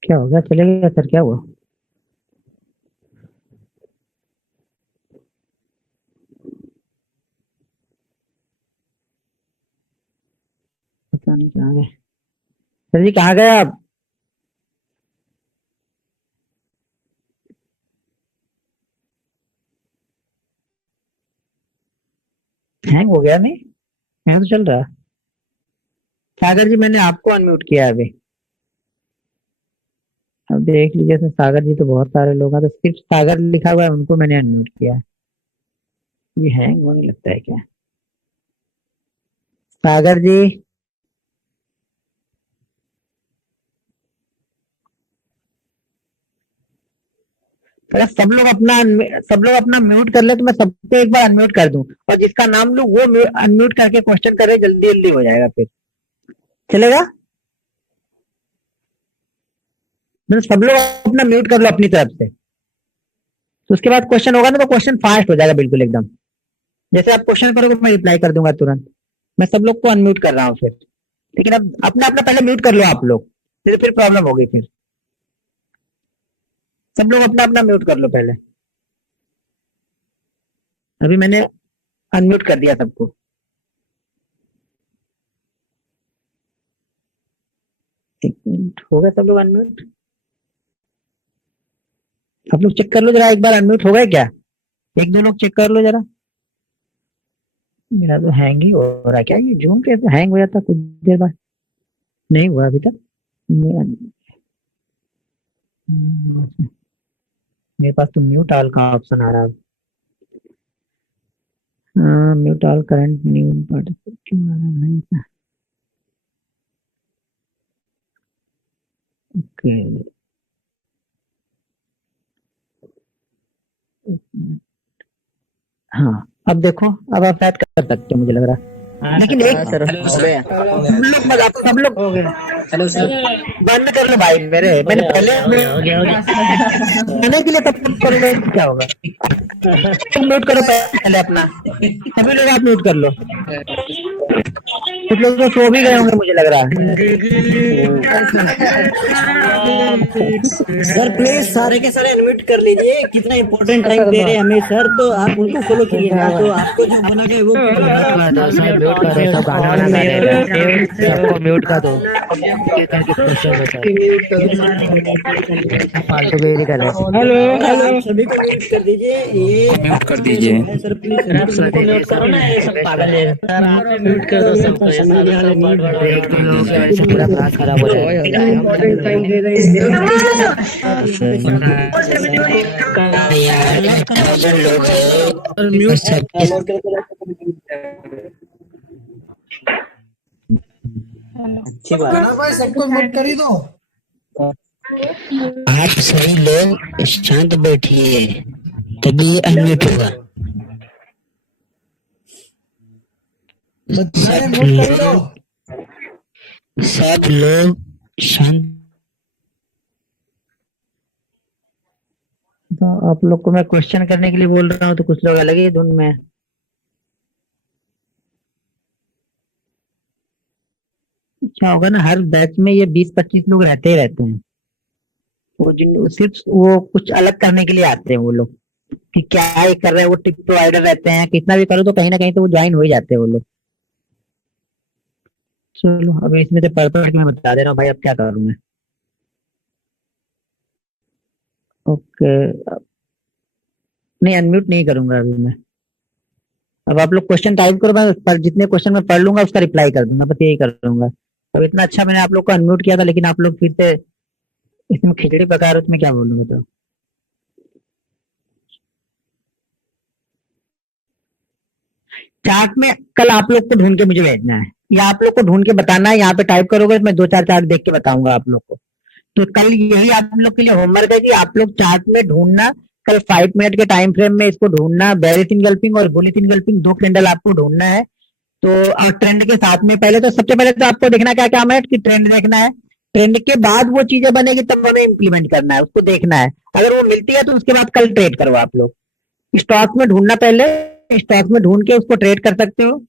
क्या होगा, चलेगा सर, क्या हुआ? पता नहीं कहाँ गए सर जी, कहाँ गए आप? हैंग हो गया? नहीं, यहाँ तो चल रहा है। सागर जी, मैंने आपको अनम्यूट किया है अभी। अब देख लीजिए सर, सागर जी तो बहुत सारे लोग हैं, तो सिर्फ सागर लिखा हुआ है, उनको मैंने अनम्यूट किया है। ये हैंग होने लगता है क्या? सागर जी, अगर सब लोग अपना म्यूट कर ले तो मैं सबको एक बार अनम्यूट कर दूं, और जिसका नाम लूं वो अनम्यूट करके क्वेश्चन करे, जल्दी जल्दी हो जाएगा, फिर चलेगा। मतलब सब लोग अपना म्यूट कर लो अपनी तरफ से, तो उसके बाद क्वेश्चन होगा ना, तो क्वेश्चन फास्ट हो जाएगा बिल्कुल एकदम। जैसे आप क्वेश्चन करोगे मैं रिप्लाई कर दूंगा तुरंत। मैं सब लोग को अनम्यूट कर रहा हूँ फिर, लेकिन अब अपना अपना पहले म्यूट कर लो आप लोग, फिर प्रॉब्लम होगी। फिर सब लोग अपना अपना म्यूट कर लो पहले। अभी मैंने अनम्यूट कर दिया सबको। एक मिनट, हो गया सब लोग अनम्यूट? आप लोग चेक कर लो जरा एक बार, अनम्यूट हो गए क्या? एक दो लोग चेक कर लो जरा। मेरा तो हैंग ही हो रहा है, क्या ये जूम कैसे हैंग हो जाता कुछ देर बाद? नहीं हुआ अभी तक। मेरे पास तो म्यूट ऑल का ऑप्शन आ रहा है। Mute all current new participant क्यों आ रहा है? ओके, हाँ अब देखो, अब आप शायद कर सकते हो मुझे लग रहा है। लेकिन एक सब लोग हेलो सर। बंद कर लो भाई, मैंने पहले खाने के लिए तब कर लो, क्या होगा? तुम म्यूट करो पहले अपना, सभी लोग आप म्यूट कर लो। कुछ लोग तो सो भी गए होंगे मुझे लग रहा है। सर प्लीज सारे के सारे अनम्यूट कर लीजिए, कितना इंपॉर्टेंट टाइम दे रहे हैं हमें सर, तो आप उनको फॉलो कीजिए ना, तो आपको जो बोला गया वो म्यूट कर दो, सब गाना वाना गा रहे हैं, सबको म्यूट कर दो। फालतू बेरी कर रहे हैं। हेलो आप सभी को म्यूट कर दीजिए, ये म्यूट कर दीजिए सर प्लीज, म्यूट करो ना, ये सब पागल है सर, आप म्यूट कर दो सबको, समझ नहीं आ रहा है, पूरा क्लास खराब हो जाएगा। इंपॉर्टेंट टाइम दे रहे हैं। अच्छी बात है, सबको म्यूट कर ही दो। आप सभी लोग शांत बैठिए, तभी अनम्यूट होगा। सब लोग शांत। तो आप लोग को मैं क्वेश्चन करने के लिए बोल रहा हूँ, तो कुछ लोग अलग ही धुन में। क्या होगा ना, हर बैच में ये 20-25 लोग रहते ही रहते हैं। वो जिन सिर्फ वो कुछ अलग करने के लिए आते हैं वो लोग, कि क्या ये कर रहे हैं। वो टिप प्रोवाइडर रहते हैं, कितना भी करो तो कहीं ना कहीं तो वो ज्वाइन हो ही जाते हैं वो लोग। चलो अब इसमें से पढ़ के मैं बता दे रहा हूँ भाई, अब क्या करूँ मैं। ओके, नहीं अनम्यूट नहीं करूंगा अभी मैं। अब आप लोग क्वेश्चन टाइप करो, मैं पर जितने क्वेश्चन मैं पढ़ लूंगा उसका रिप्लाई कर दूंगा, बस यही करूंगा। अब इतना अच्छा मैंने आप लोग को अनम्यूट किया था, लेकिन आप लोग फिर से इसमें खिचड़ी पका रहे हो तो मैं क्या बोलूंगा। तो चार्ट में कल आप लोग को ढूंढ के मुझे भेजना है, या आप लोग को ढूंढ के बताना है। यहाँ पे टाइप करोगे तो मैं 2-4 चार्ट देख के बताऊंगा आप लोग को। तो कल यही आप लोग के लिए होमवर्क है कि आप लोग चार्ट में ढूंढना, कल 5 मिनट के टाइम फ्रेम में इसको ढूंढना। बेरिस इनगल्फिंग और बुलिश इनगल्फिंग 2 कैंडल आपको ढूंढना है। तो और ट्रेंड के साथ में पहले तो सबसे पहले तो आपको देखना क्या क्या है कि ट्रेंड देखना है। ट्रेंड के बाद वो चीजें बनेगी तब हमें इम्प्लीमेंट करना है, उसको देखना है। अगर वो मिलती है तो उसके बाद कल ट्रेड करो आप लोग। स्टॉक में ढूंढना, पहले स्टॉक में ढूंढ के उसको ट्रेड कर सकते हो।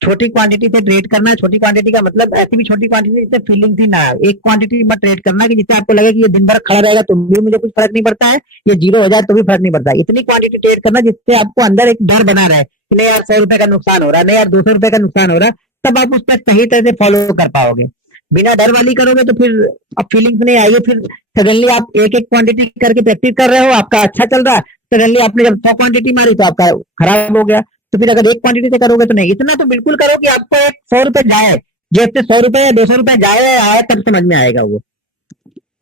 छोटी क्वांटिटी से ट्रेड करना है। छोटी क्वांटिटी का मतलब ऐसी भी छोटी क्वांटिटी जिससे फीलिंग थी ना, एक क्वांटिटी में ट्रेड करना कि जिससे आपको लगे कि ये दिन भर खड़ा रहेगा तो भी मुझे कुछ फर्क नहीं पड़ता है, ये जीरो हो जाए तो भी फर्क नहीं पड़ता है। इतनी क्वांटिटी ट्रेड करना जिससे आपको अंदर एक डर बना रहे कि नहीं यार 100 रुपए का नुकसान हो रहा है, नहीं यार 200 रुपए का नुकसान हो रहा है, तब आप उस पर सही तरह से फॉलो कर पाओगे। बिना डर वाली करोगे तो फिर अब फीलिंग्स नहीं आएगी। फिर सडनली आप एक एक क्वांटिटी करके प्रैक्टिस कर रहे हो, आपका अच्छा चल रहा है, सडनली आपने जब 100 क्वांटिटी मारी तो आपका खराब हो गया। तो फिर अगर एक क्वांटिटी से करोगे तो नहीं। इतना तो बिल्कुल करो कि आपको एक 100 रुपए जाए, जेब से 100 रुपए या 200 रुपए जाए आए, तब समझ में आएगा वो।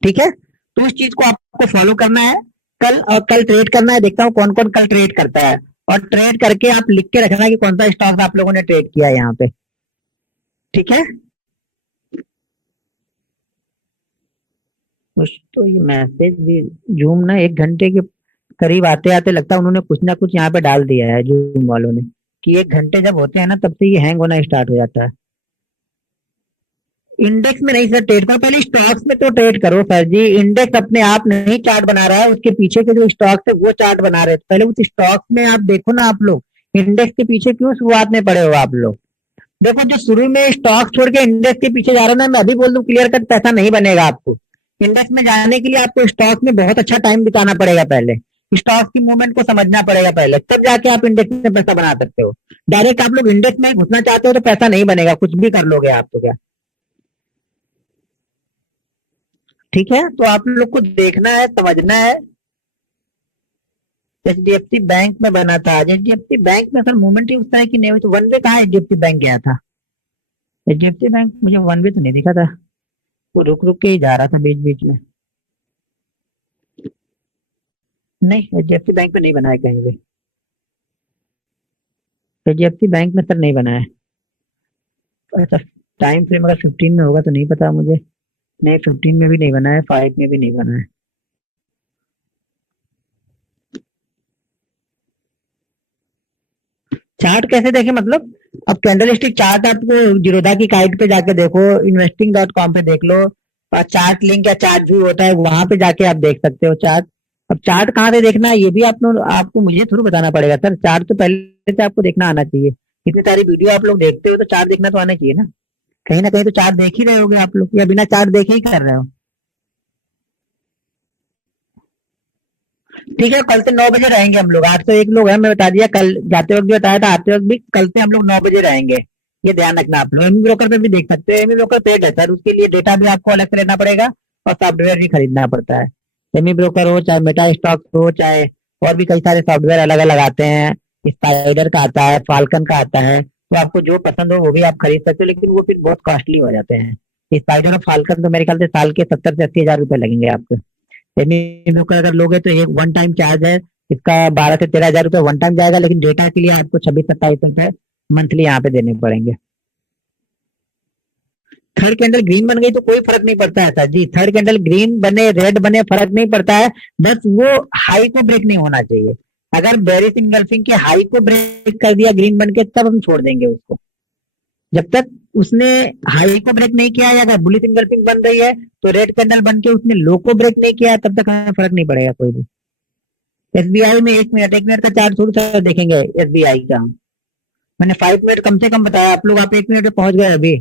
ठीक है, तो उस चीज को आपको फॉलो करना है कल, और कल ट्रेड करना है। देखता हूँ कौन कौन कल ट्रेड करता है, और ट्रेड करके आप लिख के रखना कि कौन सा स्टॉक आप लोगों ने ट्रेड किया है यहाँ पे। ठीक है, तो ये मैसेज भी जूम ना 1 घंटे के करीब आते आते लगता है उन्होंने कुछ ना कुछ यहाँ पे डाल दिया है जूम वालों ने, कि 1 घंटे जब होते हैं ना तब से ये हैंग होना स्टार्ट हो जाता है। इंडेक्स में नहीं सर ट्रेड करो, पहले स्टॉक्स में तो ट्रेड करो सर जी। इंडेक्स अपने आप नहीं चार्ट बना रहा है, उसके पीछे के जो स्टॉक्स है वो चार्ट बना रहे हैं। पहले उस स्टॉक्स में आप देखो ना। आप लोग इंडेक्स के पीछे क्यों शुरुआत में पड़े हो आप लोग? देखो जो शुरू में स्टॉक छोड़ के इंडेक्स के पीछे जा रहा है ना, मैं अभी बोल दूं क्लियर कट पैसा नहीं बनेगा आपको। इंडेक्स में जाने के लिए आपको स्टॉक में बहुत अच्छा टाइम बिताना पड़ेगा, पहले स्टॉक की मूवमेंट को समझना पड़ेगा पहले, तब जाके आप इंडेक्स में पैसा बना सकते हो। डायरेक्ट आप लोग इंडेक्स में घुसना चाहते हो तो पैसा नहीं बनेगा, कुछ भी कर लोगे आप तो क्या। ठीक है, तो आप लोग को देखना है, समझना है। HDFC बैंक में बना था आज। HDFC बैंक में सर मूवमेंट ही उस तरह की नहीं हुई, तो वन वे कहाँ HDFC बैंक गया था? HDFC बैंक मुझे वन वे तो नहीं दिखा था, वो रुक रुक के ही जा रहा था बीच बीच में। नहीं, HDFC बैंक में नहीं बना है कहीं भी। HDFC बैंक में सर नहीं बना है। अच्छा, टाइम फ्रेम अगर 15 में होगा तो नहीं पता मुझे। नहीं, 15 में भी नहीं बना है, 5 में भी नहीं बना है। चार्ट कैसे देखें मतलब? अब कैंडलस्टिक चार्ट आपको जीरोधा की काइट पे जाके देखो, investing.com पे देख लो, और चार्ट लिंक या चार्ट व्यू होता है वहां पे जाके आप देख सकते हो चार्ट। अब चार्ट कहाँ से देखना है ये भी आपको मुझे थोड़ा बताना पड़ेगा सर। चार्ट तो पहले से आपको देखना आना चाहिए। इतनी सारी वीडियो आप लोग देखते हो तो चार्ट देखना तो आना चाहिए ना। कहीं ना कहीं तो चार्ट देख ही रहे होगे आप लोग, या बिना चार्ट देखे ही कर रहे हो। ठीक है, कल से 9 बजे रहेंगे हम लोग। 801 लोग हैं, मैं बता दिया कल जाते वक्त भी बताया था, आते वक्त भी। कल से हम लोग 9 बजे रहेंगे, ये ध्यान रखना आप लोग। एमी ब्रोकर पे भी देख सकते हो, एमी ब्रोकर पेड है सर, उसके लिए डेटा भी आपको अलग से लेना पड़ेगा और सॉफ्टवेयर भी खरीदना पड़ता है। एमी ब्रोकर हो चाहे मेटा स्टॉक हो, चाहे और भी कई सारे सॉफ्टवेयर अलग अलग आते हैं। स्पाइडर का आता है, फाल्कन का आता है, तो आपको जो पसंद हो वो भी आप खरीद सकते हो, लेकिन वो फिर बहुत कॉस्टली हो जाते हैं। स्पाइडर और फाल्कन तो मेरे ख्याल से साल के 70 से 80 हजार रुपए लगेंगे आपको। एमी ब्रोकर अगर लोगे तो एक वन टाइम चार्ज है इसका 12 से 13 हजार रुपए वन टाइम जाएगा, लेकिन डेटा के लिए आपको 26-27 रुपए मंथली यहाँ पे देने पड़ेंगे। थर्ड कैंडल ग्रीन बन गई तो कोई फर्क नहीं पड़ता है सर जी। थर्ड कैंडल ग्रीन बने रेड बने फर्क नहीं पड़ता है, बस वो हाई को ब्रेक नहीं होना चाहिए। अगर बेरिश इनगल्फिंग के हाई को ब्रेक कर दिया ग्रीन बन के, तब हम छोड़ देंगे उसको। जब तक उसने हाई को ब्रेक नहीं किया है, अगर बुलिश इनगल्फिंग बन रही है तो रेड कैंडल बन के उसने लो को ब्रेक नहीं किया है, तब तक हमें फर्क नहीं पड़ेगा कोई भी। SBI में 1 मिनट का चार्ट थोड़ी सा देखेंगे SBI का। मैंने 5 मिनट कम से कम बताया, आप लोग 1 मिनट में पहुंच गए अभी।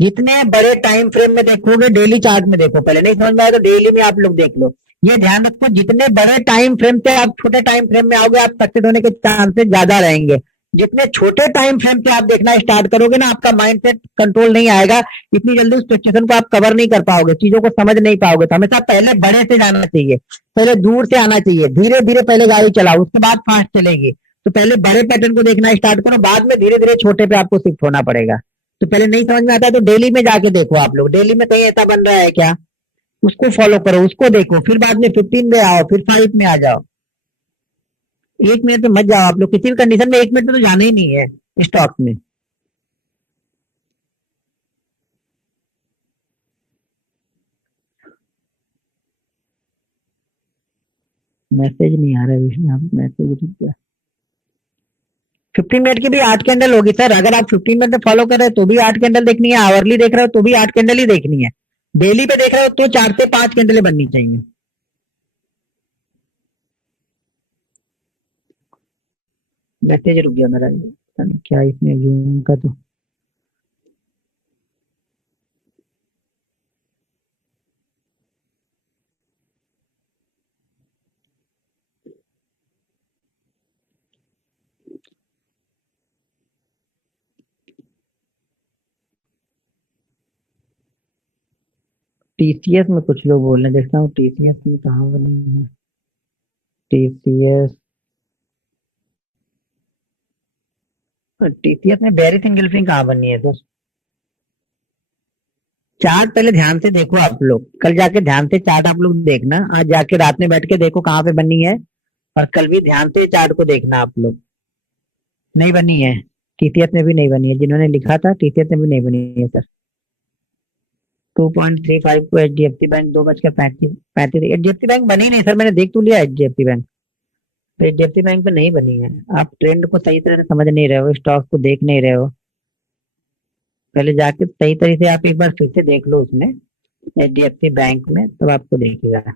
जितने बड़े टाइम फ्रेम में देखोगे, डेली चार्ट में देखो, पहले नहीं समझ में आया तो डेली में आप लोग देख लो। ये ध्यान रखो, जितने बड़े टाइम फ्रेम से आप छोटे टाइम फ्रेम में आओगे, आप सक्सेस होने के चांसेस ज्यादा रहेंगे। जितने छोटे टाइम फ्रेम से आप देखना स्टार्ट करोगे ना, आपका माइंडसेट कंट्रोल नहीं आएगा, इतनी जल्दी उस सिचुएशन को आप कवर नहीं कर पाओगे, चीजों को समझ नहीं पाओगे। तो हमेशा पहले बड़े से जाना चाहिए, पहले दूर से आना चाहिए, धीरे धीरे पहले गाड़ी चलाओ, उसके बाद फास्ट चलेगी। तो पहले बड़े पैटर्न को देखना स्टार्ट करो, बाद में धीरे धीरे छोटे पे आपको शिफ्ट होना पड़ेगा। तो पहले नहीं समझ में आता है तो डेली में जाके देखो आप लोग, डेली में कहीं ऐसा बन रहा है क्या, उसको फॉलो करो, उसको देखो, फिर बाद में 15 में आओ, फिर 5 में आ जाओ। 1 मिनट में मत जाओ आप लोग, किसी भी कंडीशन में 1 मिनट में तो जाना ही नहीं है स्टॉक में। मैसेज नहीं आ रहा है विष्णु, आप मैसेज रुक गया। 15 मिनट की भी 8 कैंडल होगी सर, अगर आप 15 मिनट में फॉलो कर रहे हो तो भी 8 कैंडल देखनी है, आवरली देख रहे हो तो भी 8 कैंडल ही देखनी है, डेली पे देख रहे हो तो 4 से 5 कैंडलें बननी चाहिए। मैसेज रुक गया मेरा, पता नहीं क्या इसमें जूम का। तो टीसीएस में कुछ लोग बोल रहे हैं, देखता हूँ टीसीएस में कहाँ बनी है। टीसीएस टीसीएस में बेरिस एंगल्फिंग कहाँ बनी है दोस्त? चार्ट पहले ध्यान से देखो आप लोग, कल जाके ध्यान से चार्ट आप लोग देखना, आज जाके रात में बैठ के देखो कहाँ पे बनी है, और कल भी ध्यान से चार्ट को देखना आप लोग। नहीं बनी है, टीसीएस में भी नहीं बनी है, जिन्होंने लिखा था टीसीएस में भी नहीं बनी है सर। 2.35 को एचडीएफसी बैंक 2:35 एचडीएफसी बैंक बनी नहीं सर, मैंने देख तो लिया एचडीएफसी बैंक, तो एचडीएफसी बैंक पे नहीं बनी है। आप ट्रेंड को सही तरह से समझ नहीं रहे हो, स्टॉक को देख नहीं रहे हो, पहले जाके सही तरीके से आप एक बार फिर से देख लो उसमें एचडीएफसी बैंक में, तब आपको देखिएगा।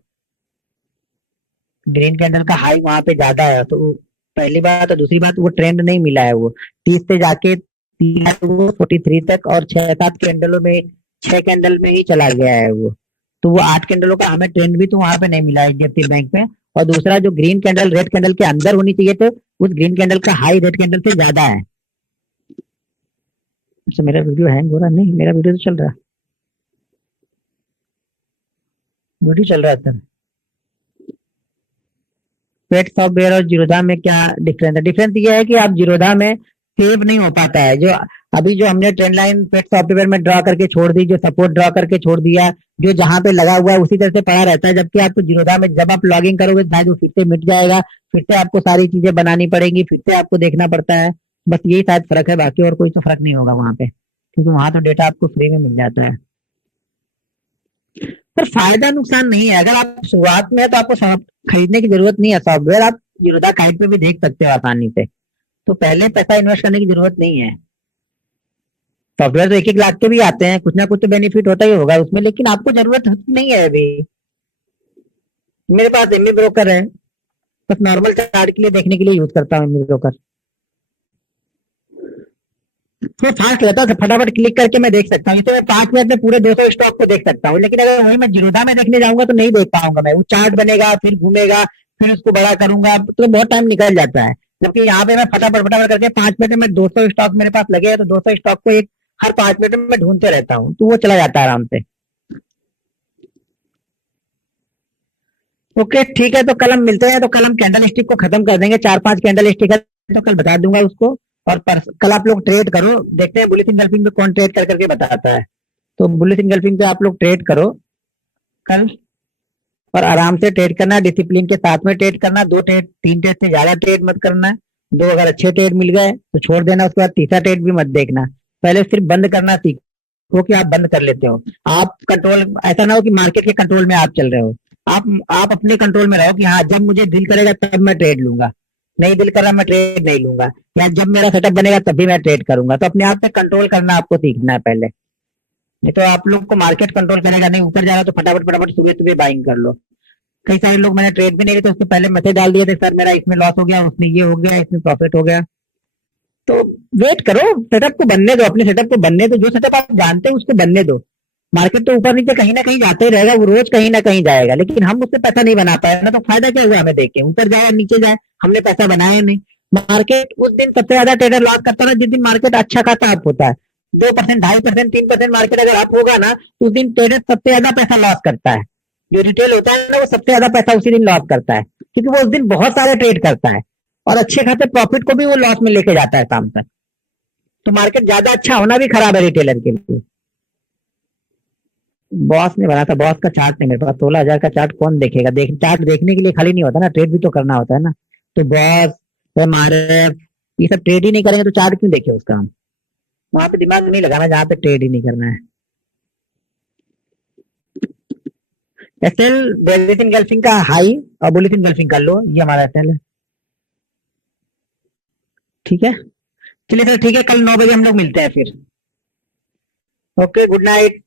ग्रीन कैंडल का हाई वहां पे ज्यादा है, तो पहली बात, और दूसरी बात वो ट्रेंड नहीं मिला है, वो 30 से जाके 43 तक और 6-7 कैंडलों में 6 कैंडल में ही चला गया है वो, तो वो 8 कैंडलों का हमें ट्रेंड भी तो वहां पे नहीं मिला एचडीएफसी बैंक में। और दूसरा, जो ग्रीन कैंडल रेड कैंडल के अंदर होनी चाहिए, तो उस ग्रीन कैंडल का हाई रेड कैंडल से ज्यादा है। अच्छा, मेरा वीडियो हैंग हो रहा? नहीं, मेरा वीडियो तो चल रहा है, वीडियो चल रहा है सर। पेट सॉफ्टवेयर और जीरोधा में क्या डिफरेंस है? डिफरेंस ये है कि आप जीरोधा में सेव नहीं हो पाता है, जो अभी जो हमने ट्रेंड लाइन पेट सॉफ्टवेयर में ड्रॉ करके छोड़ दी, जो सपोर्ट ड्रॉ करके छोड़ दिया, जो जहां पे लगा हुआ है उसी तरह से पड़ा रहता है, जबकि आपको जीरोधा में जब आप लॉगिंग करोगे शायद वो फिर से मिट जाएगा, फिर से आपको सारी चीजें बनानी पड़ेंगी, फिर से आपको देखना पड़ता है, बस यही शायद फर्क है, बाकी और कोई तो फर्क नहीं होगा वहां पे, क्योंकि वहां तो डेटा आपको फ्री में मिल जाता है। पर फायदा नुकसान नहीं है, अगर आप शुरुआत में है तो आपको खरीदने की जरूरत नहीं है सॉफ्टवेयर, आप जीरोधा काइट पे भी देख सकते हो आसानी से, तो पहले पैसा इन्वेस्ट करने की जरूरत नहीं है। सॉफ्टवेयर तो 1-1 लाख के भी आते हैं, कुछ ना कुछ तो बेनिफिट होता ही होगा उसमें, लेकिन आपको जरूरत नहीं है अभी। मेरे पास एमबी ब्रोकर है, बस नॉर्मल चार्ट के लिए देखने के लिए यूज करता हूँ एमबी ब्रोकर, तो फास्ट रहता है, फटाफट क्लिक करके मैं देख सकता हूँ, जैसे मैं 5 मिनट में पूरे 200 स्टॉक को देख सकता हूँ। लेकिन अगर वही मैं जीरोधा में देखने जाऊंगा तो नहीं देख पाऊंगा, मैं वो चार्ट बनेगा, फिर घूमेगा, फिर उसको बड़ा करूंगा, तो बहुत टाइम निकल जाता है। जबकि यहाँ पे मैं फटाफट करके 5 मिनट में 200 स्टॉक मेरे पास लगे हैं, तो 200 स्टॉक को हर 5 मिनट में मैं ढूंढते रहता हूँ, तो वो चला जाता है आराम से। ओके ठीक है, तो कल हम मिलते हैं, तो कल हम कैंडल स्टिक को खत्म कर देंगे, 4-5 कैंडल स्टिक है तो कल बता दूंगा उसको, और कल आप लोग ट्रेड करो, देखते हैं बुलिश एंगल्फिंग पे कौन ट्रेड कर करके बताता है। तो बुलिश एंगल्फिंग पे आप लोग ट्रेड करो कल, और आराम से ट्रेड करना, डिसिप्लिन के साथ में ट्रेड करना, 2 ट्रेड 3 ट्रेड से ज्यादा ट्रेड मत करना, 2 अगर अच्छे ट्रेड मिल गए तो छोड़ देना, उसके बाद तीसरा ट्रेड भी मत देखना, पहले सिर्फ बंद करना सीखो कि आप बंद कर लेते हो। आप कंट्रोल, ऐसा ना हो कि मार्केट के कंट्रोल में आप चल रहे हो, आप अपने कंट्रोल में रहो कि हाँ जब मुझे दिल करेगा तब मैं ट्रेड लूंगा, नहीं दिल कर रहा मैं ट्रेड नहीं लूंगा, या जब मेरा सेटअप बनेगा तभी मैं ट्रेड करूंगा। तो अपने आप पे कंट्रोल करना आपको सीखना है पहले, नहीं तो आप लोग को मार्केट कंट्रोल करेगा, नहीं ऊपर जा रहा तो फटाफट सुबह बाइंग कर लो। कई सारे लोग, मैंने ट्रेड भी नहीं लिए तो उससे पहले मैसेज डाल दिए थे, सर मेरा इसमें लॉस हो गया, उसमें ये हो गया, इसमें प्रॉफिट हो गया, तो वेट करो, सेटअप को बनने दो, अपने सेटअप को बनने दो, जो सेटअप आप जानते हैं उसको बनने दो। मार्केट तो ऊपर नीचे कहीं ना कहीं जाता ही रहेगा, वो रोज कहीं ना कहीं जाएगा, लेकिन हम उससे पैसा नहीं बना पाए ना, तो फायदा क्या हुआ हमें देखे, ऊपर जाए नीचे जाए, हमने पैसा बनाया नहीं। मार्केट उस दिन सबसे ज्यादा ट्रेडर लॉस करता है जिस दिन मार्केट अच्छा खासा अप होता है। 2%, 2.5%, 3% मार्केट अगर अप होगा ना, तो उस दिन ट्रेडर सबसे ज्यादा पैसा लॉस करता है। जो रिटेल होता है ना, वो सबसे ज्यादा पैसा उसी दिन लॉस करता है, क्योंकि वो उस दिन बहुत सारे ट्रेड करता है और अच्छे खासे प्रॉफिट को भी वो लॉस में लेके जाता है शाम तक। तो मार्केट ज्यादा अच्छा होना भी खराब है रिटेलर के लिए। बॉस ने बना था, बॉस का चार्ट नहीं मेरे पास, 16,000 का चार्ट कौन देखेगा, चार्ट देखने के लिए खाली नहीं होता ना, ट्रेड भी तो करना होता है ना। तो बॉस, एमआरएफ, ये सब ट्रेड ही नहीं करेंगे तो चार्ट क्यों देखे उसका हम? वहां पे दिमाग नहीं लगाना जहां पे ट्रेड ही नहीं करना है। एसएल बुलिश एंगल्फिंग का हाई और बुलिश एंगल्फिंग का लो, ये हमारा एसएल है। ठीक है, चलिए सर, ठीक है, कल 9 बजे हम लोग मिलते हैं फिर। Okay, good night.